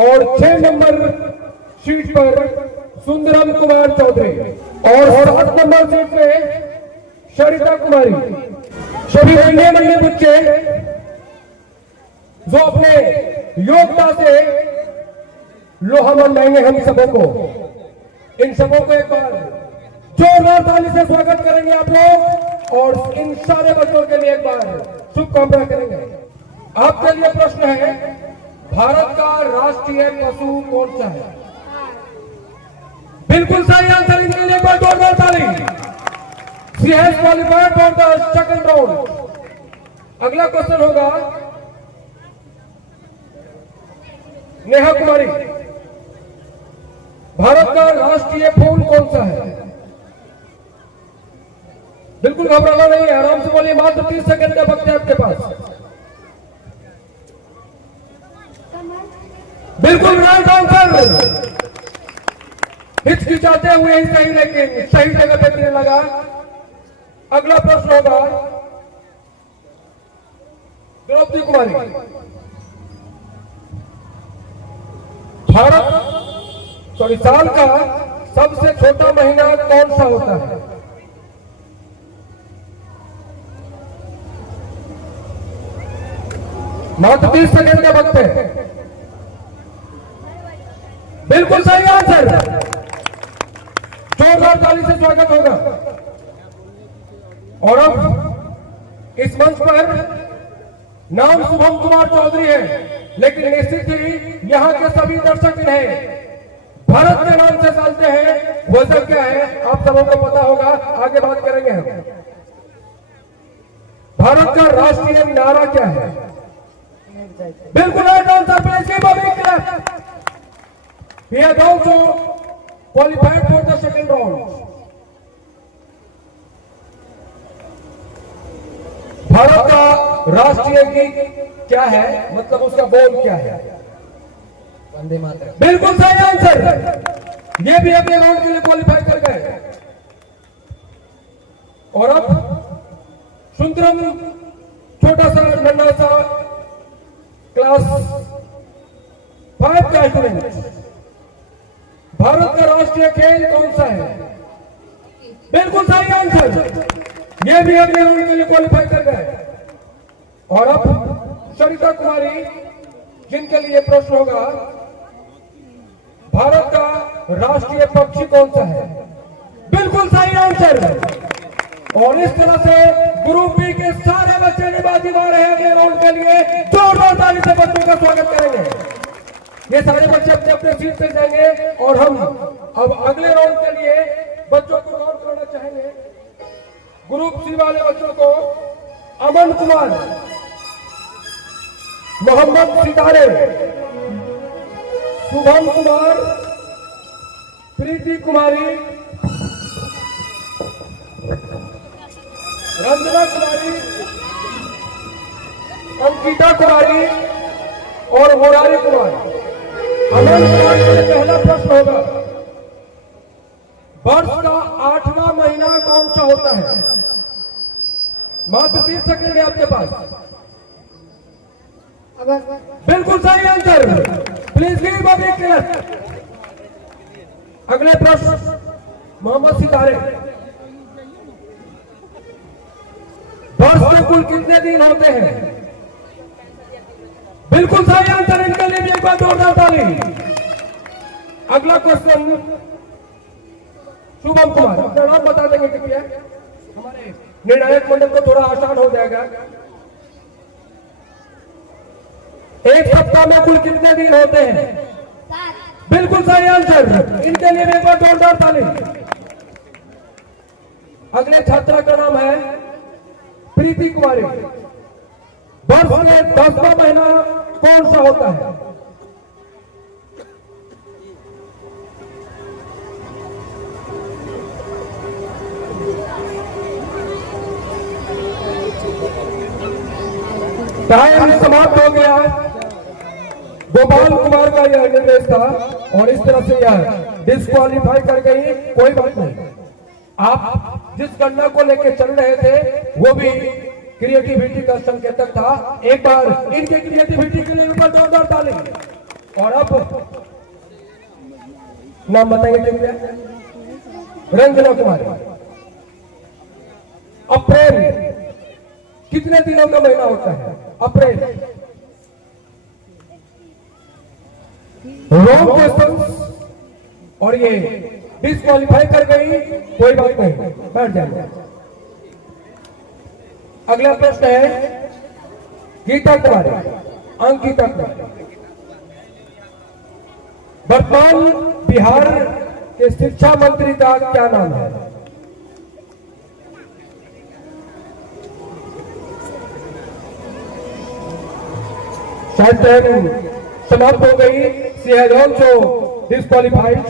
और 6 नंबर सीट पर सुंदरम कुमार चौधरी और 7 नंबर सीट पे सरिता कुमारी। सभी नन्हे बच्चे जो अपने योग्यता से लोहा मनवाएंगे हम सबों को। इन सबों को एक बार जोरदार ताली से स्वागत करेंगे आप लोग और इन सारे बच्चों के लिए एक बार शुभकामना करेंगे। आपके लिए प्रश्न है, भारत का राष्ट्रीय पशु कौन सा है? बिल्कुल सही आंसर, इनके लिए एक बार जोरदार ताली। She has qualified for the second round. अगला क्वेश्चन होगा नेहा कुमारी, भारत का राष्ट्रीय फूल कौन सा है? बिल्कुल घबराना नहीं है, आराम से बोलिए, मात्र 30 सेकंड का वक्त है आपके पास। बिल्कुल राइट आंसर। हिचकिचाते हुए ही सही, लेकिन सही जगह पे गिरने लगा। अगला प्रश्न होगा द्रौपदी कुमारी। साल का सबसे छोटा महीना कौन सा होता है? मात्र 30 सेकंड का वक्त है। बिल्कुल सही आंसर। जोरदार ताली से स्वागत होगा। और अब इस मंच पर नाम शुभम कुमार चौधरी है, लेकिन निश्चित ही यहाँ के सभी दर्शक इन्हें भारत के नाम से जानते हैं। वजह क्या है आप सबों को पता होगा, आगे बात करेंगे हम। भारत का राष्ट्रीय नारा क्या है? बिल्कुल right answer. Please give a big clap. We have also qualified for the second round. Bharat का राष्ट्रीय गीत क्या है, मतलब उसका बोल क्या है? वंदे मातरम। बिल्कुल सही आंसर। ये भी अगले राउंड के लिए क्वालिफाई कर गए। और अब सुंदरम छोटा सा नन्हा सा क्लास 5 का स्टूडेंट। भारत का राष्ट्रीय खेल कौन सा है? बिल्कुल सही आंसर। ये भी अगले राउंड के लिए क्वालिफाई कर गए। और अब सरिता कुमारी, जिनके लिए प्रश्न होगा भारत का राष्ट्रीय पक्षी कौन सा है? बिल्कुल सही आंसर। और इस तरह से ग्रुप बी के सारे बच्चे निबाजी मार रहे हैं अगले राउंड के लिए। जोरदार ताली से बच्चों का स्वागत करेंगे। ये सारे बच्चे अपने अपने सीट पर जाएंगे और हम अब अगले राउंड के लिए बच्चों को नोट करना चाहेंगे। ग्रुप सी वाले बच्चों को अमन कुमार, मोहम्मद सितारे, शुभम कुमार, प्रीति कुमारी, रंजना कुमारी, अंकिता कुमारी और मुरारी कुमार। अमन कुमार के लिए पहला प्रश्न होगा, वर्ष का 8वां महीना कौन सा होता है? मात्र 30 सेकंड है आपके पास। बिल्कुल सही answer. Please give a big clap. अगले प्रश्न मोहम्मद सितारे। वर्ष में कुल कितने दिन होते हैं? बिल्कुल सही आंसर। इनके लिए भी एक बार जोरदार ताली। अगला क्वेश्चन शुभम कुमार, अपना नाम बता देंगे कृपया, हमारे निर्णायक मंडल को थोड़ा आसान हो जाएगा। एक सप्ताह में कुल कितने दिन होते हैं? 7। बिल्कुल सही आंसर। इनके लिए भी एक बार जोरदार ताली। अगले छात्रा का नाम है प्रीति कुमारी। वर्ष में 10वां महीना कौन सा होता है? टाइम समाप्त हो गया। गोपाल कुमार का यह निर्देश था और इस तरह से यह डिस्क्वालीफाई कर गई। कोई बात नहीं, आप जिस गणना को लेकर चल रहे थे वो भी क्रिएटिविटी का संकेतक था। एक बार इनके क्रिएटिविटी के लिए ऊपर जोरदार ताली। और अब नाम बताएंगे क्या? रंजना कुमारी। अप्रैल कितने दिनों का महीना होता है? अप्रैल। रॉन्ग क्वेश्चन और ये डिस्क्वालीफाई कर गई। कोई बात नहीं, बैठ जाएंगे। अगला प्रश्न है गीता कुमारी, अंकिता कुमारी। वर्तमान बिहार के शिक्षा मंत्री का क्या नाम है? शायद टाइम समाप्त हो गई। सी हैज ऑल्सो डिस्क्वालीफाइड।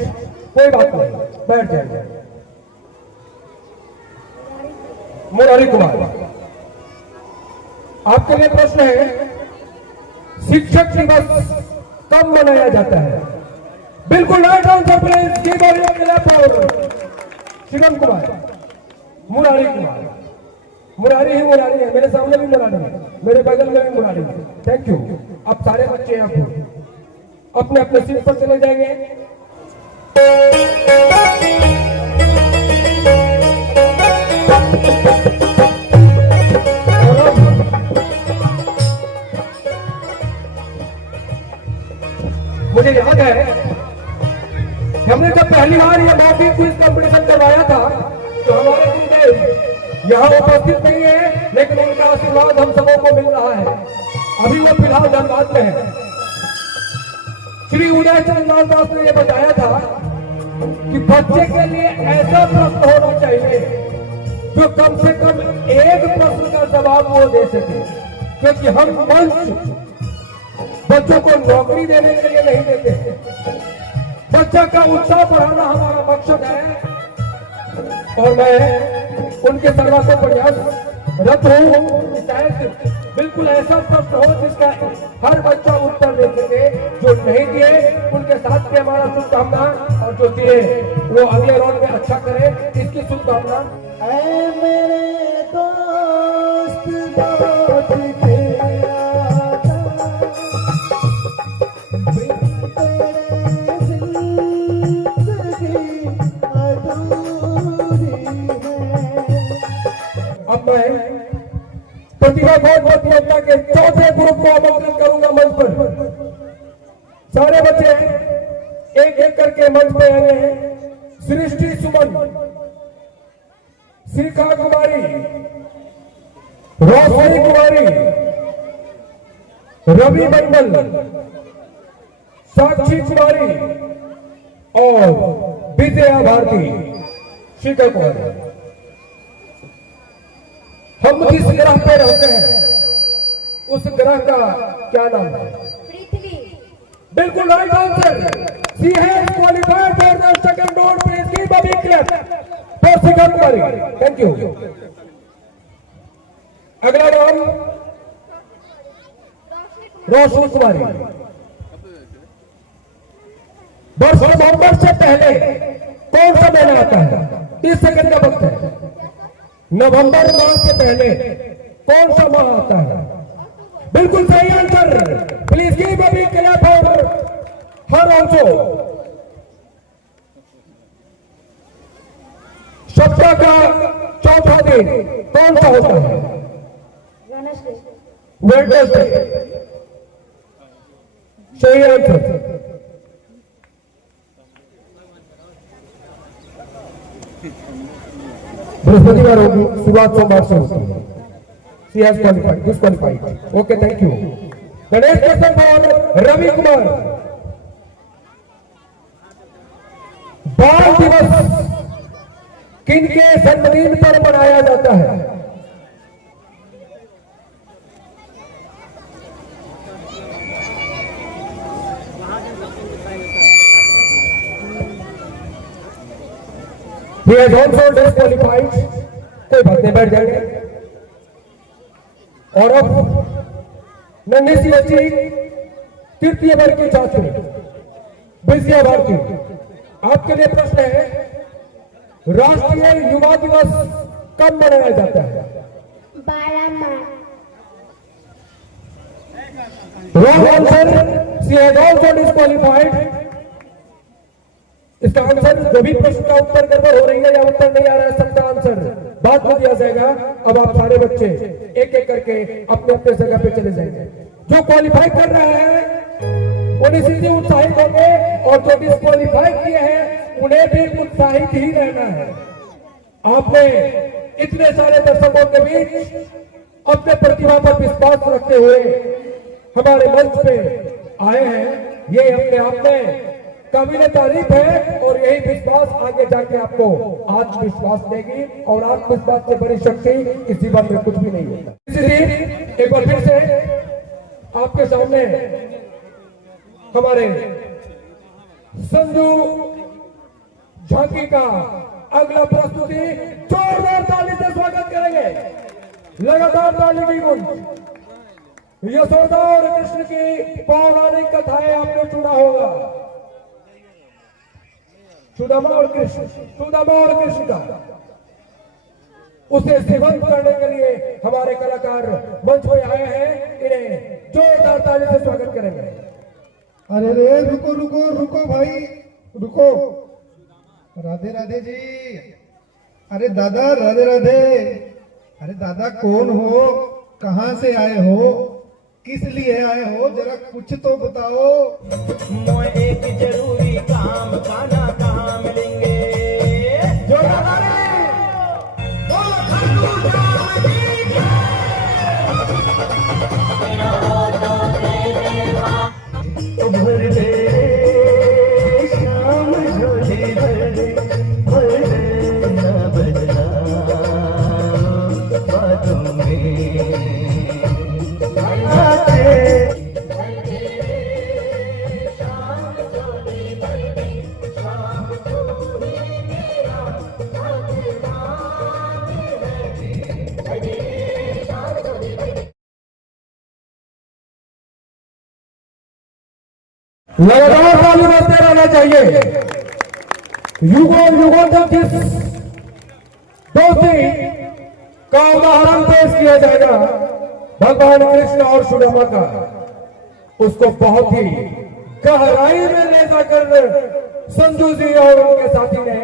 कोई बात नहीं, बैठ जाएंगे। मुरारी कुमार, आपके लिए प्रश्न है शिक्षक दिवस कब मनाया जाता है? बिल्कुल right answer please give a big clap for Shivam Kumar, Murari Kumar. Murari ही मुरारी है, मेरे सामने भी मुरारी है, मेरे बगल में भी मुरारी है। Thank you. अब सारे बच्चे आप अपने अपने सीट पर चले जाएंगे। मुझे याद है हमने जब पहली बार ये मॉक क्विज कंपटीशन करवाया था तो हमारे गुरुदेव यहाँ उपस्थित नहीं है, लेकिन उनका आशीर्वाद हम सबों को मिल रहा है। अभी वो फिलहाल धनबाद में है। श्री उदय चंद्र दास ने यह बताया था कि बच्चे के लिए ऐसा प्रश्न होना चाहिए जो कम से कम एक प्रश्न का जवाब वो दे सके, क्योंकि हम मंच बच्चों को नौकरी देने के लिए नहीं देते। बच्चा का उत्साह बढ़ाना हमारा मकसद है और मैं उनके सर्वस्व प्रयासरत हूँ। शायद बिल्कुल ऐसा प्रश्न हो जिसका हर बच्चा उत्तर दे सके। जो नहीं दिए उनके साथ में हमारा शुभकामना, और जो दिए वो अगले राउंड में अच्छा करे, इसकी शुभकामना। मेरे दोस्त लौट के अब मैं प्रतिभा खोज प्रतियोगिता के चौथे ग्रुप को आमंत्रित करूंगा मंच पर। सारे बच्चे एक एक करके मंच पे आए हैं। सृष्टि सुमन, शिखा कुमारी, रोशनी कुमारी, रवि मंडल, साक्षी कुमारी और विजया भारती। शिखा कुमारी, हम जिस ग्रह पे रहते हैं उस ग्रह का क्या नाम है? पृथ्वी। बिल्कुल right answer. She has qualified for the second round. Please give a big clap for Shikha Kumari. Thank you. अगला नाम रोशनी कुमारी। वर्ष नवंबर से पहले कौन सा महीना आता है? 30 सेकंड का वक्त है। नवंबर माह से पहले कौन सा माह आता है? बिल्कुल सही answer. Please give a big clap for her also. सप्ताह का चौथा दिन कौन सा होता है? वेडनेसडे। सही आंसर। बृहस्पतिवार होगी, शुरुआत सोमवार से होती है। She has qualified, disqualified. Okay, thank you. The next question for Ravi Kumar. बाल दिवस किनके जन्मदिन पर मनाया जाता है? He has also disqualified। कोई बात नहीं, बैठ जाएंगे। और अब नन्ही सी बच्ची तृतीय वर्ग की छात्री विजया भारती, आपके लिए प्रश्न है, राष्ट्रीय युवा दिवस कब मनाया जाता है? 12 मार्च। Wrong answer. She has also disqualified. इसका आंसर, जो भी प्रश्न का उत्तर गड़बड़ हो रही है या उत्तर नहीं आ रहा है, सबका आंसर बाद में दिया जाएगा। अब आप सारे बच्चे एक एक करके अपने अपने जगह पे चले जाएंगे। जो क्वालिफाई कर रहा है उन्हें सीधे उत्साहित होंगे, और जो डिस्क्वालिफाई किए हैं उन्हें भी उत्साहित ही रहना है। आपने इतने सारे दर्शकों के बीच अपने प्रतिभा पर विश्वास रखते हुए हमारे मंच पे आए हैं, ये अपने आप में काबिल तारीफ है। और यही विश्वास आगे जाके आपको आत्मविश्वास देगी, और आत्मविश्वास से बड़ी शक्ति इस जीवन में कुछ भी नहीं होता। इसलिए एक बार फिर से आपके सामने हमारे संजू झांकी का अगला प्रस्तुति जोरदार ताली से स्वागत करेंगे। लगातार ताली की गूंज। यशोदा और कृष्ण की पौराणिक कथाएं आपने सुना होगा। सुदामा और कृष्ण का उसे जीवंत करने के लिए हमारे कलाकार मंच पे आए हैं। इन्हें जोरदार ताली से स्वागत करेंगे। अरे रे रुको रुको रुको भाई रुको। राधे राधे जी। अरे दादा राधे राधे। अरे दादा कौन हो, कहाँ से आए हो, किस लिए आए हो, जरा कुछ तो बताओ। मोए एक जरूरी काम खाना कहाँ मिलेंगे। तो भर दे शाम झोली भर दे ना बदला बातों में आते। लगातार ताली बजते रहना चाहिए। युगों तक जिस दोस्ती का उदाहरण पेश किया जाएगा भगवान कृष्ण और सुदामा का, उसको बहुत ही गहराई में ले जाकर संजू जी और उनके साथी ने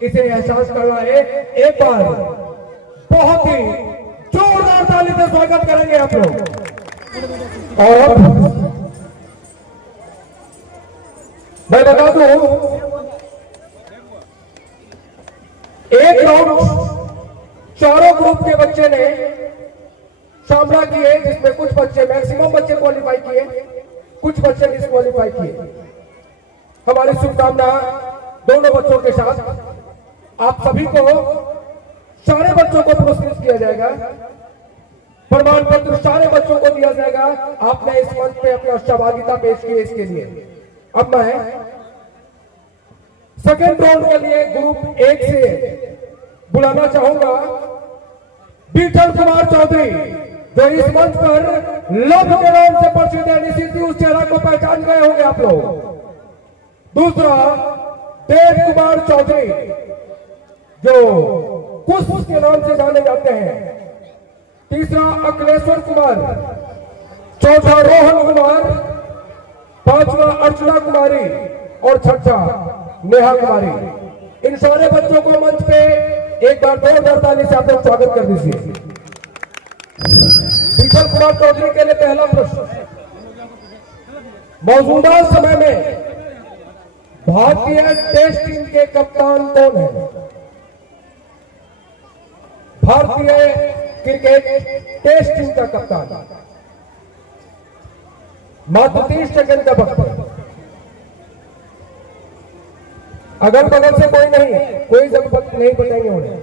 इसे एहसास करवाए। एक बार बहुत ही जोरदार ताली से स्वागत करेंगे आप लोग। और मैं बता दूं, एक राउंड चारों ग्रुप के बच्चे ने सामना किए, जिसमें कुछ बच्चे, मैक्सिमम बच्चे क्वालिफाई किए, कुछ बच्चे डिस्क्वालीफाई किए। हमारी शुभकामना दोनों बच्चों के साथ। आप सभी को, सारे बच्चों को पुरस्कृत किया जाएगा, प्रमाण पत्र सारे बच्चों को दिया जाएगा। आपने इस मंच पे अपनी सहभागिता पेश की, इसके लिए। अब मैं सेकेंड राउंड के लिए ग्रुप 1 से बुलाना चाहूंगा विठल कुमार चौधरी, जो इस मंच पर लव के नाम से प्रसिद्ध है। निश्चित ही उस चेहरा को पहचान गए होंगे आप लोग। दूसरा देव कुमार चौधरी, जो कुश के नाम से जाने जाते हैं। तीसरा अखिलेश्वर कुमार, चौथा रोहन कुमार, पांचवा अर्चना कुमारी और छठा नेहा कुमारी। इन सारे बच्चों को मंच पे एक बार जोरदार ताली से आप लोग स्वागत कर दीजिए। विठल कुमार चौधरी के लिए पहला प्रश्न, मौजूदा समय में भारतीय टेस्ट टीम के कप्तान कौन है? भारतीय क्रिकेट टेस्ट टीम का कप्तान। मात्र 30 सेकंड का वक्त। अगल बगल से कोई नहीं, कोई जरूरत नहीं बताएंगे उन्हें,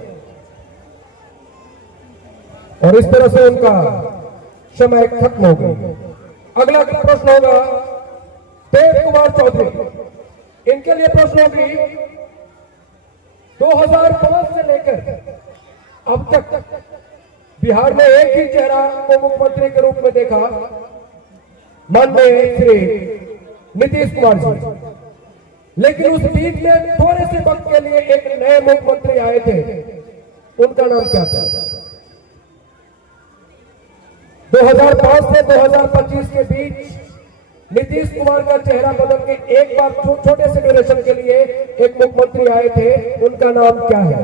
और इस तरह से उनका समय खत्म हो गया। अगला प्रश्न होगा देव कुमार चौधरी। इनके लिए प्रश्न होगी 2005 से लेकर अब तक बिहार में एक ही चेहरा को मुख्यमंत्री के रूप में देखा, माननीय श्री नीतीश कुमार जी। लेकिन उस बीच में थोड़े से वक्त के लिए एक नए मुख्यमंत्री आए थे, उनका नाम क्या था? 2005 से 2025 के बीच नीतीश कुमार का चेहरा बदल के एक बार छोटे से ड्यूरेशन के लिए एक मुख्यमंत्री आए थे, उनका नाम क्या है?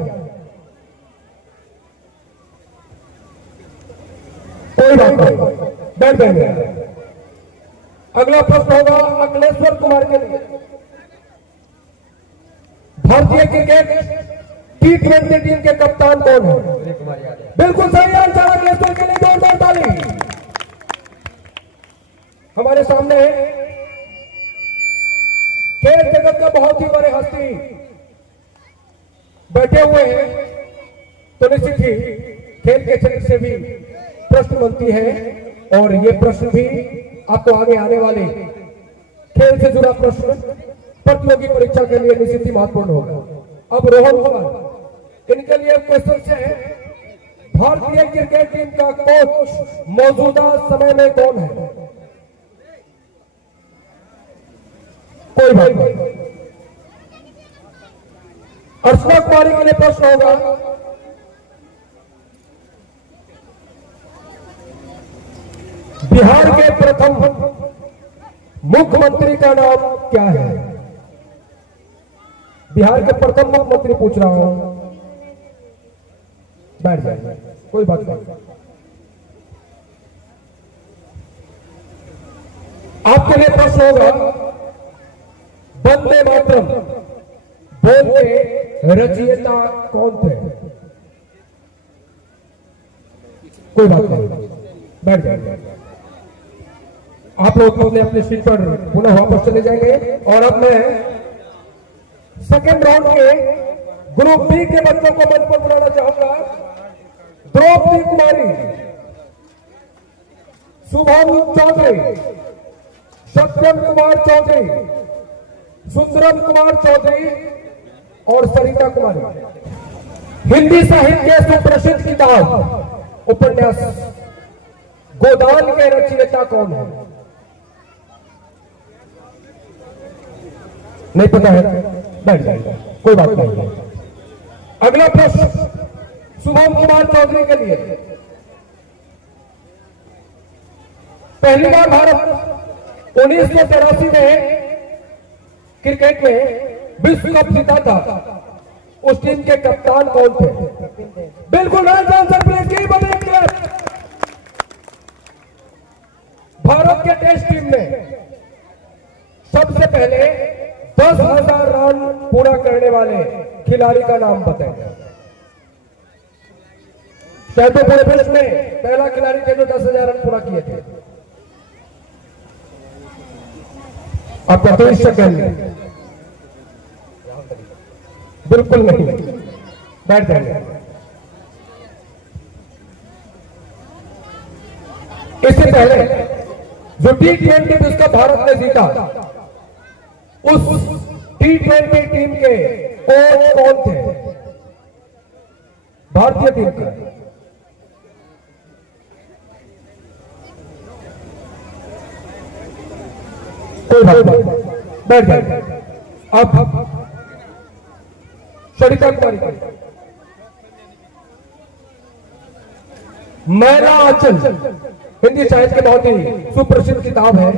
कोई बात नहीं, बैठ जाएंगे। अगला प्रश्न होगा अखिलेश्वर कुमार के लिए। भारतीय क्रिकेट T20 टीम के कप्तान कौन है? बिल्कुल सही आंसर अखिलेश्वर के लिए जोरदार ताली। हमारे सामने खेल जगत का बहुत ही बड़े हस्ती बैठे हुए हैं, तो निश्चित ही खेल के क्षेत्र से भी प्रश्न बनती है, और ये प्रश्न भी आपको आगे आने वाले खेल से जुड़ा प्रश्न प्रतियोगी परीक्षा के लिए निश्चित ही महत्वपूर्ण होगा। अब रोहन कुमार, इनके लिए क्वेश्चन है भारतीय क्रिकेट टीम का कोच मौजूदा समय में कौन है? कोई बात नहीं, अर्चना कुमारी के लिए प्रश्न होगा। बिहार के प्रथम मुख्यमंत्री का नाम क्या है? बिहार के प्रथम मुख्यमंत्री पूछ रहा हूं, बैठ जाए, कोई बात नहीं। आपके लिए प्रश्न होगा, वंदे मातरम बोल के रचयिता कौन थे? कोई बात नहीं, बैठ जाए। आप लोग अपने अपने सीट पर पुनः वापस चले जाएंगे। और अब मैं सेकेंड राउंड के ग्रुप बी के बच्चों को मंच पर बुलाना चाहूंगा। द्रौपदी कुमारी, शुभम चौधरी, सत्यम कुमार चौधरी, सुंदरम कुमार चौधरी और सरिता कुमारी। हिंदी साहित्य के सुप्रसिद्ध किताब उपन्यास गोदान के रचयिता कौन है? नहीं पता है, बैठ जाएगा, कोई बात नहीं। अगला प्रश्न शुभम कुमार चौधरी के लिए। पहली बार भारत 1983 में क्रिकेट में विश्व कप जीता था, उस टीम के कप्तान कौन थे? बिल्कुल right answer, please give a big clap. Bharat के टेस्ट टीम में सबसे पहले 10,000 रन पूरा करने वाले खिलाड़ी का नाम बताएंगे। शायद पूरे विश्व में पहला खिलाड़ी थे जो 10,000 रन पूरा किए थे। आपका 23 सेकंड। बिल्कुल नहीं, बैठ जाएंगे। इससे पहले जो T20 विश्व कप भारत ने जीता, उस T20 टीम के कोच कौन थे? भारतीय टीम का। कोई बात नहीं, बैठ जाए। अब सरिता कुमारी, महिला आंचल हिंदी साहित्य की बहुत ही सुप्रसिद्ध किताब है।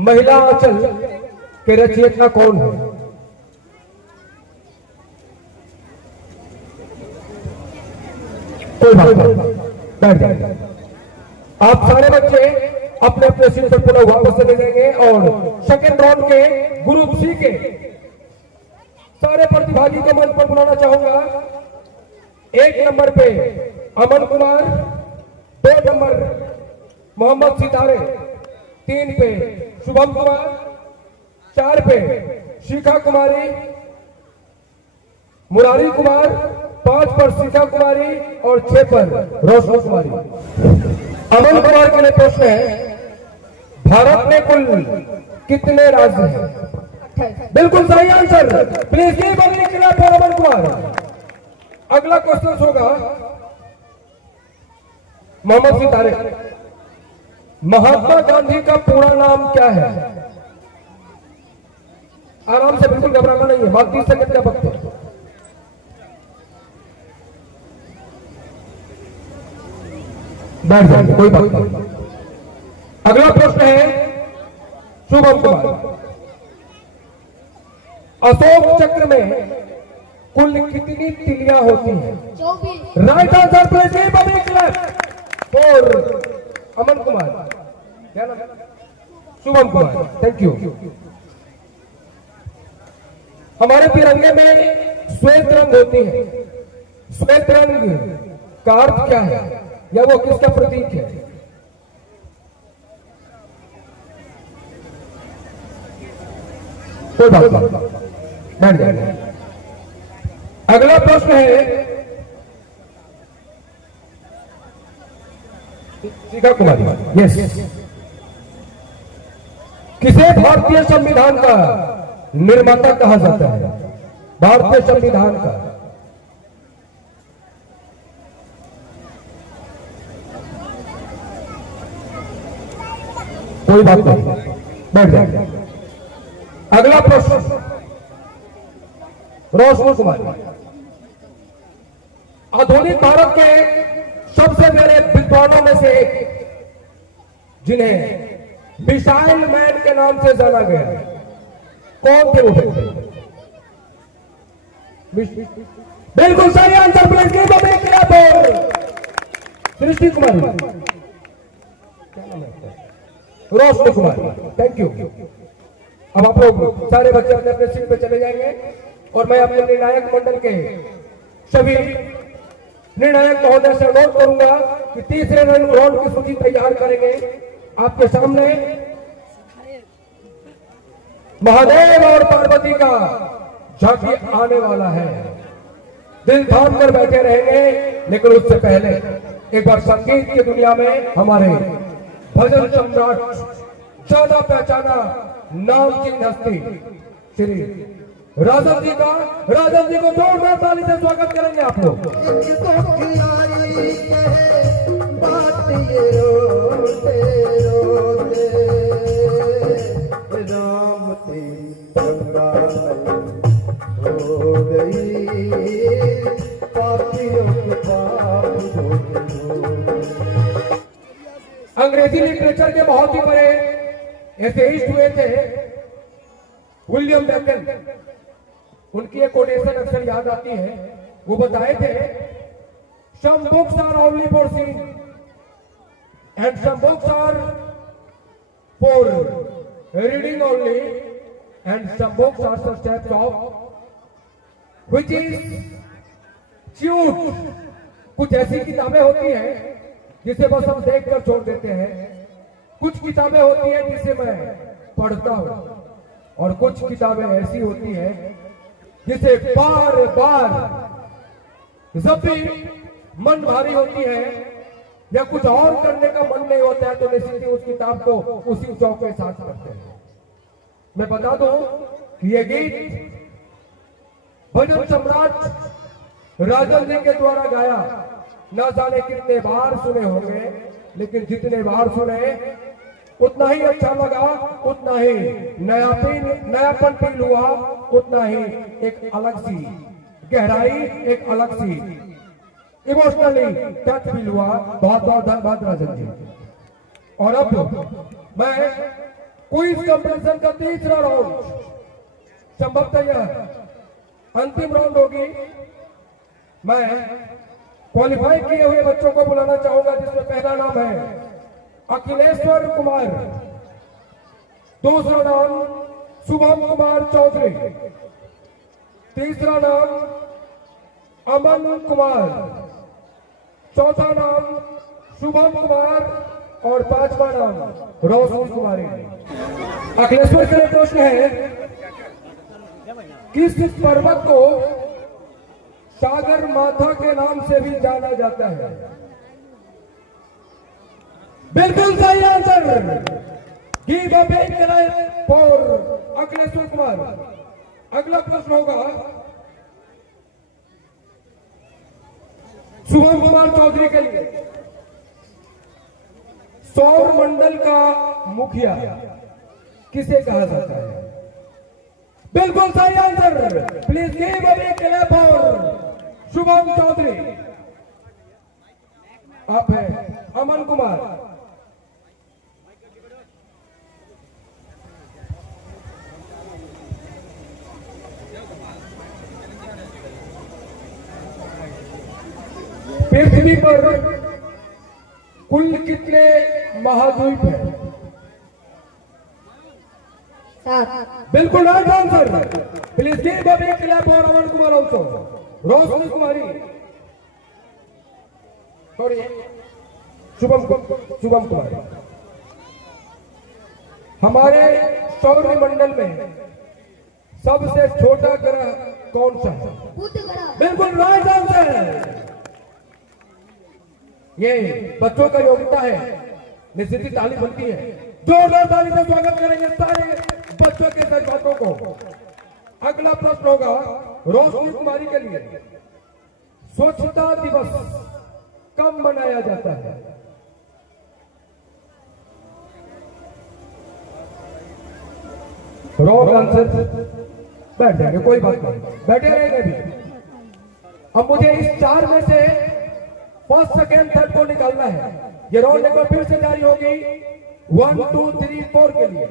महिला आंचल के रचयिता कौन है? कोई बात नहीं, बैठ जाए। आप सारे बच्चे अपने अपने सीट पर पुनः वापस चले जाएंगे और सेकेंड राउंड के ग्रुप सी के सारे प्रतिभागी को मंच पर बुलाना चाहूंगा। 1 नंबर पे अमन कुमार, 2 नंबर मोहम्मद सितारे, 3 पे शुभम कुमार, 4 पे शिखा कुमारी, मुरारी कुमार, 5 पर शिखा कुमारी और 6 पर रोशनी कुमारी। अमन कुमार के लिए प्रश्न है, भारत में कुल कितने राज्य हैं? बिल्कुल सही answer, please give a big clap for Aman Kumar. अगला क्वेश्चन होगा मोहम्मद सितारे, महात्मा गांधी का पूरा नाम क्या है? आराम से, बिल्कुल घबराना नहीं है, मात्र 30 सेकंड का वक्त है। बैठ जाइए, कोई बात नहीं। अगला प्रश्न है शुभम कुमार, अशोक चक्र में कुल कितनी तिलियां होती हैं? 24। Right answer, please give a big clap for Aman Kumar. क्या नाम? Shubham Kumar, thank you. हमारे तिरंगे में श्वेत रंग होती है, श्वेत रंग का अर्थ क्या है या वो किसका प्रतीक है? कोई बात नहीं, बैठ जाइए। अगला प्रश्न है शिखा कुमारी, यस। किसे भारतीय संविधान का निर्माता कहा जाता है? भारतीय संविधान का। कोई बात नहीं, बैठ जाइए। अगला प्रश्न रोशनी कुमारी। आधुनिक भारत के सबसे बड़े विद्वानों में से एक, जिन्हें मिसाइल मैन के नाम से जाना गया, कौन थे वो? बिल्कुल सही answer, please give a big clap for Srishti Kumari. क्या नाम है? रोशनी कुमारी। Thank you. अब आप लोग सारे बच्चे अपने अपने सीट पे चले जाएंगे और मैं अपने निर्णायक मंडल के सभी निर्णायक महोदय से अनुरोध करूंगा कि तीसरे राउंड की सूची तैयार करेंगे। आपके सामने महादेव और पार्वती का झांकी आने वाला है। दिल थाम कर बैठे रहेंगे, लेकिन उससे पहले एक बार संगीत की दुनिया में हमारे भजन सम्राट, ज्यादा पहचाना नामचीन हस्ती श्री राजन जी का, राजन जी को जोरदार ताली से स्वागत करेंगे आप लोग। राम तेरी गंगा हो गई, पापियों के पाप धो गए। अंग्रेजी लिटरेचर के बहुत ही बड़े एथेइस्ट हुए थे विलियम बेकन। उनकी एक कोटेशन अक्सर याद आती है। वो बताए थे, some books are only for seeing and some books are for reading only and some books are such types of which is cute। कुछ ऐसी किताबें होती हैं जिसे बस हम देखकर छोड़ देते हैं, कुछ किताबें होती हैं जिसे मैं पढ़ता हूं, और कुछ किताबें ऐसी होती हैं जिसे बार बार जब भी मन भारी होती है या कुछ और करने का मन नहीं होता है तो निश्चित ही उस किताब को उसी चौक के साथ पढ़ते हैं। मैं बता दूं कि ये गीत भजन सम्राट राजन जी के द्वारा गाया, ना जाने कितने बार सुने होंगे, लेकिन जितने बार सुने उतना ही अच्छा लगा, उतना ही नयापन फील हुआ, उतना ही एक अलग सी गहराई, एक अलग सी इमोशनली टच फील हुआ। बहुत बहुत धन्यवाद राजन जी। और अब मैं क्विज कंपटीशन का तीसरा राउंड, संभवतः यह अंतिम राउंड होगी, मैं क्वालिफाई किए हुए बच्चों को बुलाना चाहूंगा, जिसमें पहला नाम है अखिलेश्वर कुमार, दूसरा नाम शुभम कुमार चौधरी, तीसरा नाम अमन कुमार, चौथा नाम शुभम कुमार और पांचवा नाम रोशनी कुमारी। अखिलेश्वर के लिए प्रश्न है, किस पर्वत को सागर माथा के नाम से भी जाना जाता है? बिल्कुल सही answer. Give a big clap for Akhileshwar Kumar. अगला प्रश्न होगा शुभम कुमार चौधरी के लिए। सौर मंडल का मुखिया किसे कहा जाता है? बिल्कुल सही answer. Please give a big clap for Shubham Chaudhary. आप है अमन कुमार। पृथ्वी पर कुल कितने महाद्वीप हैं? 7। बिल्कुल right answer. Please give a big clap for Aman Kumar also. Roshni Kumari, sorry Shubham Kumari. हमारे सौरमंडल में सबसे छोटा ग्रह कौन सा है? बुध ग्रह। बिल्कुल राइट आंसर। ये बच्चों का योग्यता है, निश्चित ही ताली बनती है। जोरदार ताली से स्वागत करेंगे सारे बच्चों के जज्बातों को। अगला प्रश्न होगा रोशनी कुमारी के लिए। स्वच्छता दिवस कब मनाया जाता है? Wrong answer. बैठ जाएंगे, कोई बात नहीं, बैठे रहेंगे भी। अब मुझे इस 4 में से फर्स्ट सेकेंड थर्ड को निकालना है। ये राउंड एक बार फिर से जारी होगी 1 2 3 4 के लिए।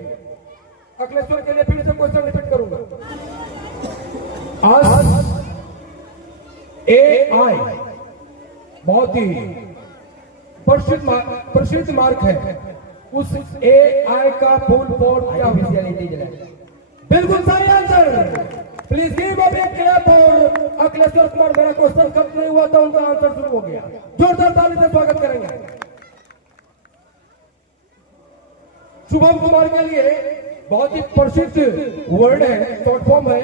अखिलेश्वर के लिए फिर से क्वेश्चन रिपीट करूंगा। आज AI बहुत ही प्रसिद्ध मार्क है। उस AI का फुल फॉर्म क्या होगा? बिल्कुल सही answer. Please give a big clap for Akhileshwar Kumar. मेरा क्वेश्चन खत्म नहीं हुआ था, उनका आंसर शुरू हो गया। जोरदार ताली से स्वागत करेंगे। शुभम कुमार के लिए बहुत ही प्रसिद्ध वर्ड है, शॉर्ट फॉर्म है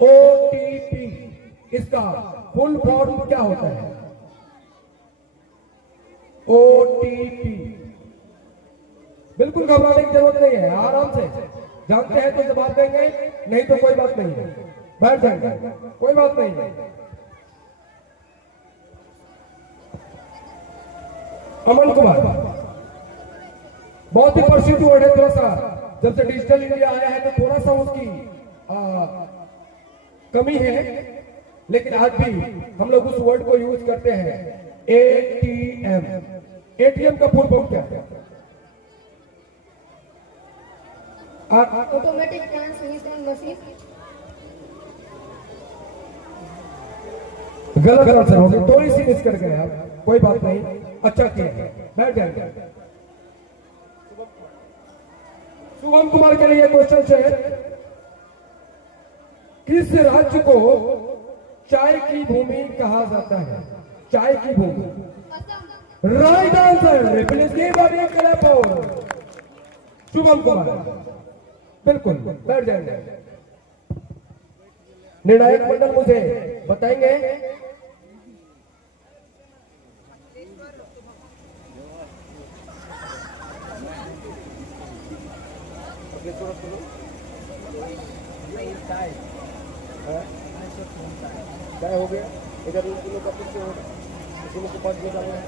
OTP। इसका फुल फॉर्म क्या होता है? OTP। बिल्कुल घबराने की जरूरत नहीं है, आराम से जानते हैं तो जवाब देंगे, नहीं तो कोई बात नहीं है, बैठ जाएंगे, कोई बात नहीं है। अमन कुमार बहुत ही प्रसिद्ध वर्ड है। थोड़ा सा जब से डिजिटल इंडिया आया है तो थोड़ा सा उसकी कमी है, लेकिन आज भी हम लोग उस वर्ड को यूज करते हैं। ATM। ATM का फुल फॉर्म क्या है? Automatic transmission machine. गलत आंसर हो गया, थोड़ी सी मिस कर गए आप, कोई बात नहीं, अच्छा किया, बैठ जाएंगे। शुभम कुमार के लिए क्वेश्चन है, किस राज्य को चाय की भूमि कहा जाता है? चाय की भूमि right answer. Please give a big clap for Shubham Kumar. बिल्कुल, बैठ जाएंगे। निर्णायक मंडल मुझे बताएंगे क्या हो गया। इधर 1 किलो का पीछे होगा, किलो को 5 किलो डालना है।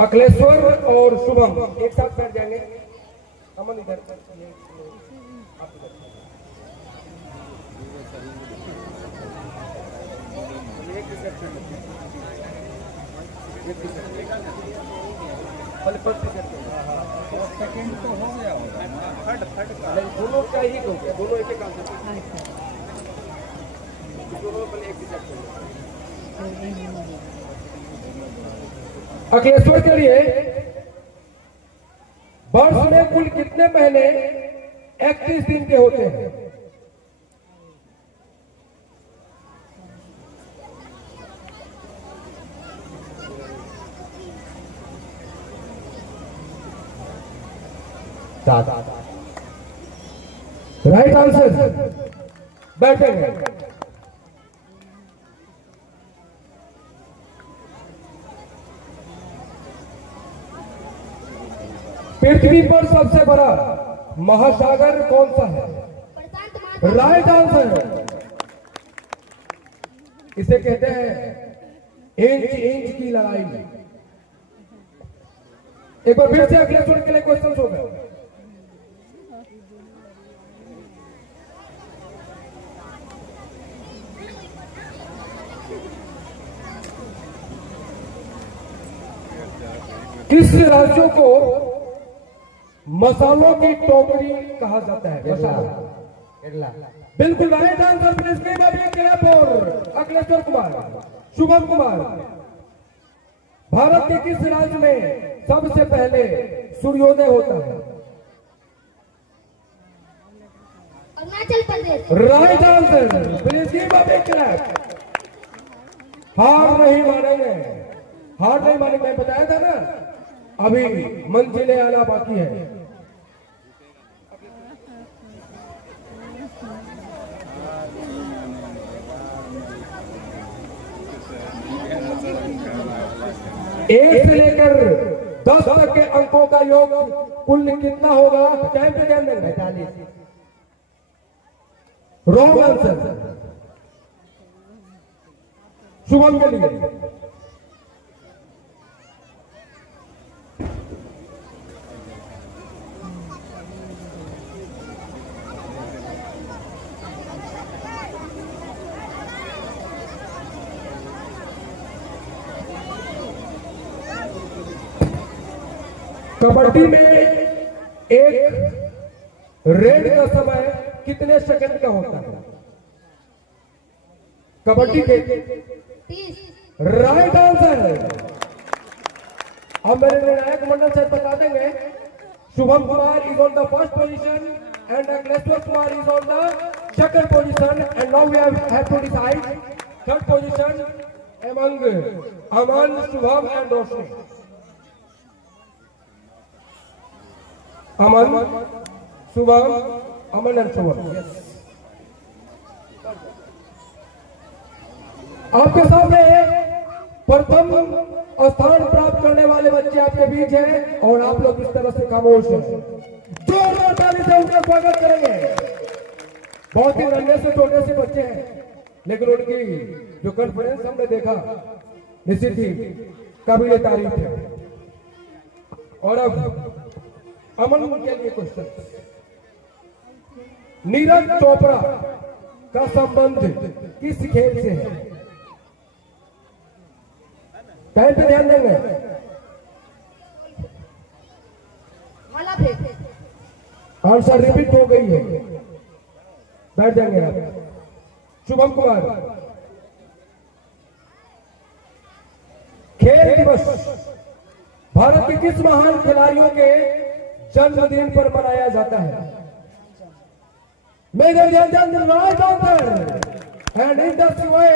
अखिलेश्वर और शुभम एक साथ बैठ जाएंगे। अमन इधर, सेकंड तो हो गया होगा, दोनों का ही हो गया, दोनों एक एक आंसर, दोनों पहले एक ही। अखिलेश्वर के लिए वर्ष में कुल कितने महीने 31 दिन के होते हैं? Right answer. बैठेंगे। पृथ्वी पर सबसे बड़ा महासागर कौन सा है? Right answer. इसे कहते हैं इंच की लड़ाई। एक बार फिर से अखिलेश्वर के लिए क्वेश्चन होगा। किस राज्यों को मसालों की टोकरी कहा जाता है? केरला। बिल्कुल राइट आंसर। अखिलेश्वर कुमार, शुभम कुमार। भारत के किस राज्य में सबसे पहले सूर्योदय होता है? Arunachal Pradesh. Right answer. Please give a big clap. हार नहीं मानेंगे, हार नहीं मानेंगे। मैं बताया था ना, अभी मंजिलें आना बाकी है। एक से लेकर 10 तक के अंकों का योग कुल कितना होगा? टाइम पे टाइम देंगे। 45। Wrong answer. शुभम के लिए कबड्डी में एक रेड का समय कितने सेकंड का होता है? कबड्डी के 30। Right answer. अब मेरे निर्णायक मंडल से बता देंगे। Shubham Kumar is on the first position and Akhileshwar Kumar is on the second position and now we have to decide third position among Aman, Shubham and Roshni. Aman, Shubham, Aman and Shubham. आपके सामने प्रथम स्थान प्राप्त करने वाले बच्चे आपके बीच हैं और आप लोग इस तरह से खामोश हैं। जोरदार ताली से उनका स्वागत करेंगे। बहुत ही नन्हे से छोटे से बच्चे हैं, लेकिन उनकी जो कॉन्फिडेंस हमने देखा निश्चित ही काबिले तारीफ है। और अब अमन के लिए क्वेश्चन। नीरज चोपड़ा का संबंध किस खेल से है? टाइम पे ध्यान देंगे। भाला फेंक। आंसर रिपीट हो गई है। बैठ जाएंगे आप। शुभम कुमार, खेल दिवस भारत के किस महान खिलाड़ियों के जन्मदिन पर मनाया जाता है? Major Dhyanchand right answer. And in this way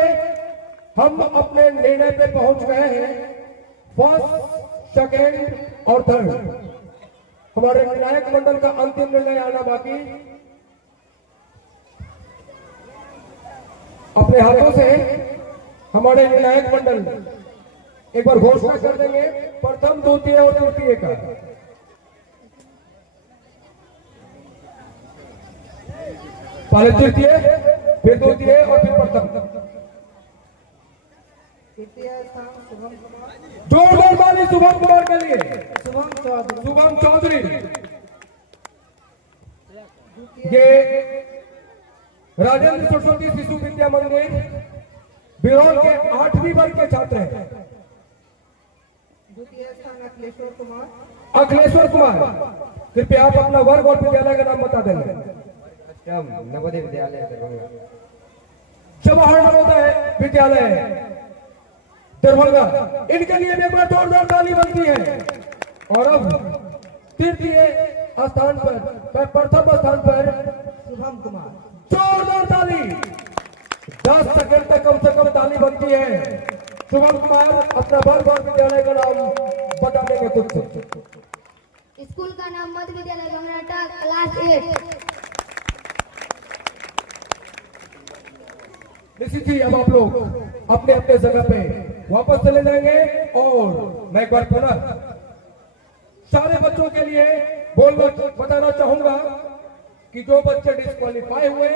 हम अपने निर्णय पे पहुंच गए हैं। फर्स्ट, सेकेंड और थर्ड। हमारे निर्णायक मंडल का अंतिम निर्णय आना बाकी। अपने हाथों से हमारे निर्णायक मंडल एक बार घोषणा कर देंगे प्रथम, द्वितीय और तृतीय का। पहले तृतीय, फिर द्वितीय और फिर प्रथम। जोरदार ताली शुभम कुमार के लिए। शुभम चौधरी ये राजेंद्र सरस्वती शिशु विद्या मंदिर बिरौल के 8वीं वर्ग के छात्र हैं। द्वितीय स्थान अखिलेश्वर कुमार, कृपया आप अपना वर्ग और विद्यालय का नाम बता देंगे। नवोदय विद्यालय जवाहर नवोदय विद्यालय दरभंगा। इनके लिए भी एक बार जोरदार ताली बनती है। और अब तृतीय स्थान पर, प्रथम स्थान पर शुभम कुमार। जोरदार ताली। 10 सेकंड तक कम से कम ताली बनती है। शुभम कुमार अपना वर्ग और विद्यालय का नाम बता देंगे कुछ। स्कूल का नाम मध्य विद्यालय बंगराटा, क्लास 8। निश्चित ही अब आप लोग अपने अपने जगह पे वापस चले जाएंगे। और मैं एक बार पुनः सारे बच्चों के लिए बताना चाहूंगा कि जो बच्चे डिस्क्वालीफाई हुए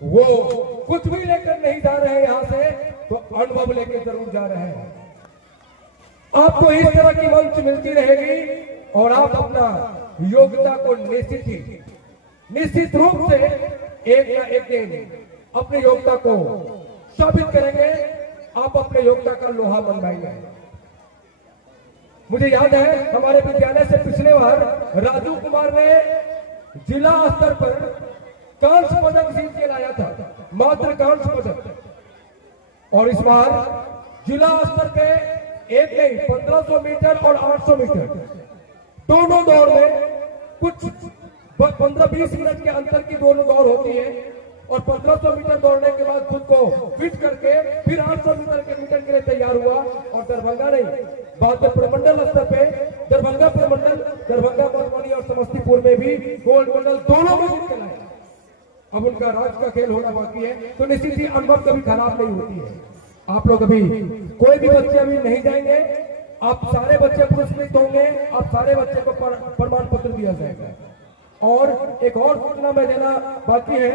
वो कुछ भी लेकर नहीं जा रहे हैं यहां से, तो अनुभव लेकर जरूर जा रहे हैं। आपको इस तरह की मंच मिलती रहेगी और आप अपना योग्यता को निश्चित रूप से एक ना एक दिन अपनी योग्यता को साबित करेंगे। आप अपने योग्यता का लोहा मनवाएंगे। मुझे याद है हमारे विद्यालय से पिछले बार राजू कुमार ने जिला स्तर पर कांस्य पदक जीत के लाया था, मात्र कांस्य पदक। और इस बार जिला स्तर पे एक नहीं 1500 मीटर और 800 मीटर दोनों दौड़ में कुछ 15-20 मिनट के अंतर की दोनों दौड़ होती है। और 1500 मीटर दौड़ने के बाद खुद को फिट करके फिर 800 मीटर के लिए तैयार हुआ। और दरभंगा नहीं, बाद में प्रमंडल स्तर पे दरभंगा प्रमंडल, दरभंगा मधुबनी और समस्तीपुर में भी गोल्ड मेडल दोनों में जीत के लाए। अब उनका राज्य का खेल होना बाकी है, तो निश्चित ही अनुभव कभी खराब नहीं होती है। आप लोग अभी कोई भी बच्चे अभी नहीं जाएंगे, आप सारे बच्चे पुरस्कृत होंगे। आप सारे बच्चे को प्रमाण पत्र दिया जाएगा। और एक और सूचना मैं देना बाकी है,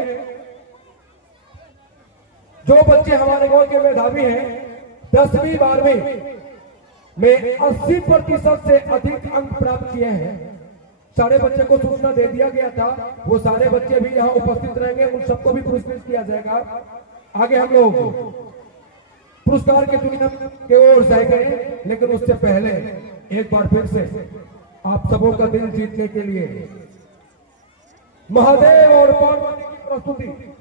जो बच्चे हमारे गांव के मेधावी हैं 10वीं 12वीं में 80% से अधिक अंक प्राप्त किए हैं, सारे बच्चे को सूचना दे दिया गया था। वो सारे बच्चे भी यहाँ उपस्थित रहेंगे, उन सबको भी पुरस्कृत किया जाएगा। आगे हम लोग पुरस्कार के दुनिया के ओर जाएंगे, लेकिन उससे पहले एक बार फिर से आप सबों का दिल जीतने के लिए महादेव और पार्वती की प्रस्तुति।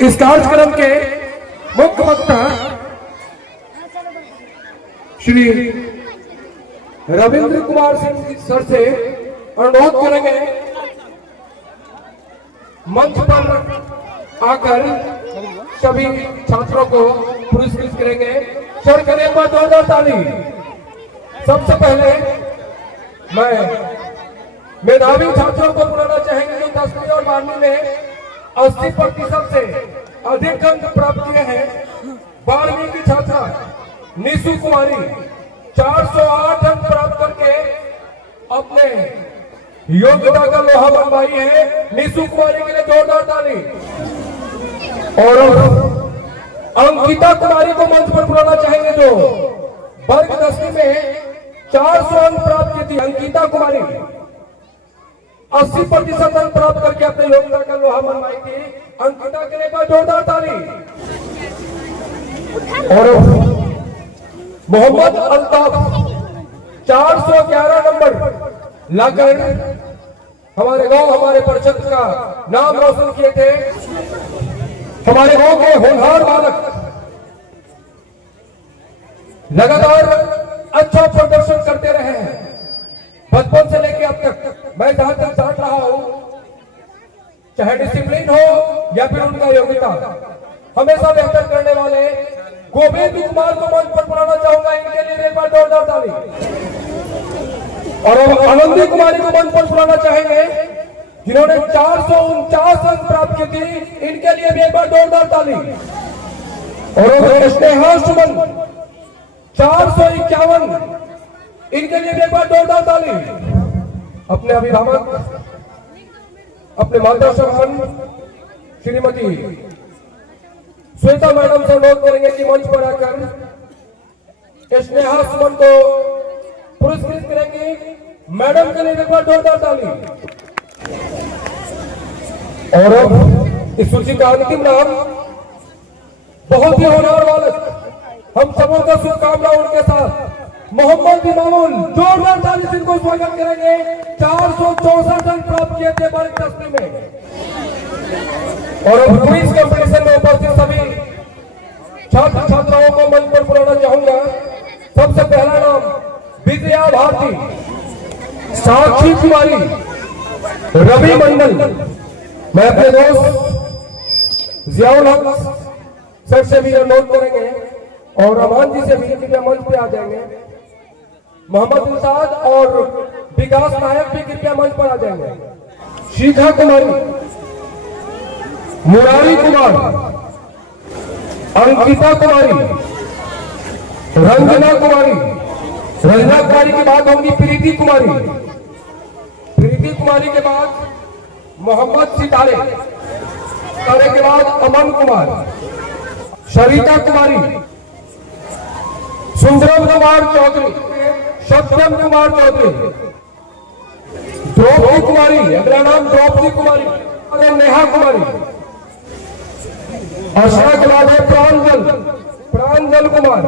इस कार्यक्रम के मुख्य वक्ता श्री रविंद्र कुमार सिंह सर से अनुरोध करेंगे मंच पर आकर सभी छात्रों को पुरस्कृत करेंगे। सर करें एक बार जोरदार ताली। सबसे पहले मैं मेधावी छात्रों को बुलाना चाहेंगे जो 10वीं और 12वीं में 80% से अधिक अंक प्राप्त किए हैं। 12वीं की छात्रा निशु कुमारी 408 अंक प्राप्त करके अपने योग्यता का लोहा मनवाई है। निशु कुमारी के लिए जोरदार ताली। और अंकिता कुमारी को मंच पर बुलाना चाहेंगे, जो वर्ग 10 में 400 अंक प्राप्त की थी। अंकिता कुमारी 80% अंक प्राप्त करके अपने योग्यता का लोहा मनवाई थी। अंकिता के लिए एक बार जोरदार ताली। और मोहम्मद अल्ताफ 411 नंबर लाकर हमारे गांव, हमारे परिषद का नाम रोशन किए थे। हमारे गांव के होनहार बालक लगातार अच्छा प्रदर्शन करते रहे हैं। बचपन से लेकर अब तक मैं जहां तक जान रहा हूं, चाहे डिसिप्लिन हो या फिर उनका योग्यता, हमेशा बेहतर करने वाले गोविंद कुमार को मंच पर बुलाना चाहूंगा। इनके लिए एक बार जोरदार ताली। और अब आनंदी कुमारी को मंच पर बुलाना चाहेंगे, जिन्होंने 449 अंक प्राप्त की थी। इनके लिए भी एक बार जोरदार ताली। और अब स्नेहा सुमन 451, इनके लिए भी एक बार जोरदार ताली। अपने अभिभावक, अपने मार्गदर्शक श्रीमती श्वेता मैडम से अनुरोध करेंगे कि मंच पर आकर स्नेहा सुमन को पुरस्कृत करेंगे। मैडम के लिए एक बार जोरदार ताली। और अब इस सूची का अंतिम नाम बहुत ही होनहार बालक, हम सबों का शुभकामना उनके साथ, मोहम्मद इमामुल, जोरदार ताली से इनको स्वागत करेंगे। 464 अंक प्राप्त किए थे वर्ग 10 में। और अब क्विज कंपटीशन में उपस्थित सभी छात्र छात्राओं को मंच पर बुलाना चाहूंगा। सबसे पहला नाम विजया भारती, साक्षी कुमारी, रवि मंडल। मैं अपने दोस्त जियाउल हक सर से भी अनुरोध करेंगे और अमान जी से भी कृपया मंच पे आ जाएंगे। मोहम्मद इरशाद और विकास नायक भी कृपया मंच पर आ जाएंगे। शिखा कुमारी, मुरारी कुमार, अंकिता कुमारी, रंजना कुमारी। रंजना कुमारी के बाद होंगी प्रीति कुमारी। प्रीति कुमारी के बाद मोहम्मद सितारे, सितारे के बाद अमन कुमार, सरिता कुमारी, सुंदरम कुमार चौधरी, सत्यम कुमार चौधरी, द्रौपदी कुमारी, अगला नाम द्रौपदी कुमारी, नेहा कुमारी। अर्चना के बाद है प्रांजल कुमार,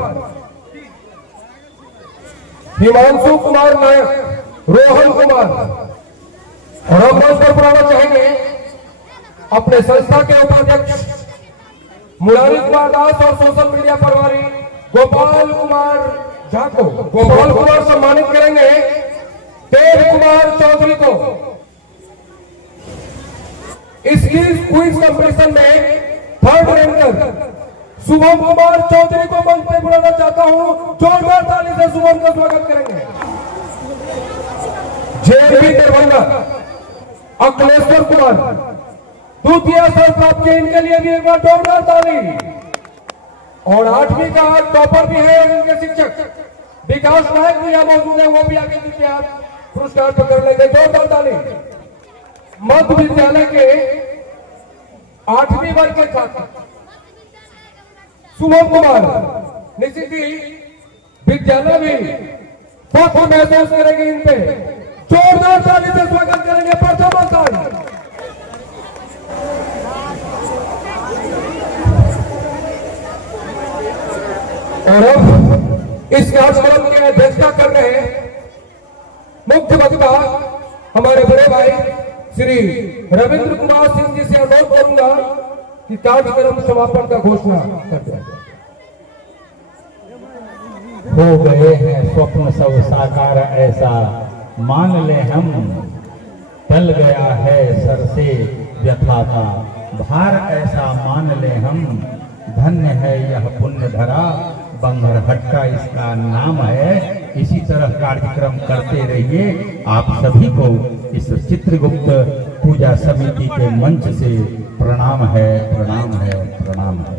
हिमांशु कुमार नायक, रोहन कुमार। और हम मंच पर बुलाना चाहेंगे अपने संस्था के उपाध्यक्ष मुरारी कुमार दास और सोशल मीडिया प्रभारी गोपाल कुमार झा को। गोपाल कुमार सम्मानित करेंगे देव कुमार चौधरी को। इस क्विज कंपटीशन में थर्ड रैंकर शुभम कुमार चौधरी को मंच पर बुलाना चाहता हूं। जोरदार ताली से शुभम का स्वागत करेंगे। जेबी दरभंगा अखिलेश्वर कुमार द्वितीय स्थान प्राप्त किए, इनके लिए भी एक बार जोरदार ताली। और 8वीं का टॉपर भी है उनके शिक्षक विकास नायक भी यहाँ मौजूद है, वो भी आगे कृपया आप पुरस्कार पकड़ लेंगे। जोरदार ताली। मध्य विद्यालय के 8वीं वर्ग के छात्र शुभम कुमार निश्चित ही विद्यालय भी फख्र महसूस करेंगे इन पे। जोरदार ताली से स्वागत करेंगे प्रथम स्थान। और अब इस कार्यक्रम की अध्यक्षता कर रहे मुख्य वक्ता हमारे बड़े भाई श्री रविंद्र कुमार सिंह जी से अनुरोध करूंगा कि कार्यक्रम समापन का घोषणा कर दें। हो गए हैं स्वप्न सब साकार ऐसा मान ले हम, टल गया है सर से व्यथा का भार ऐसा मान ले हम, धन्य है यह पुण्य धरा बंगरहट का इसका नाम है। इसी तरह कार्यक्रम करते रहिए। आप सभी को इस चित्रगुप्त पूजा समिति के मंच से प्रणाम है, प्रणाम है, प्रणाम है।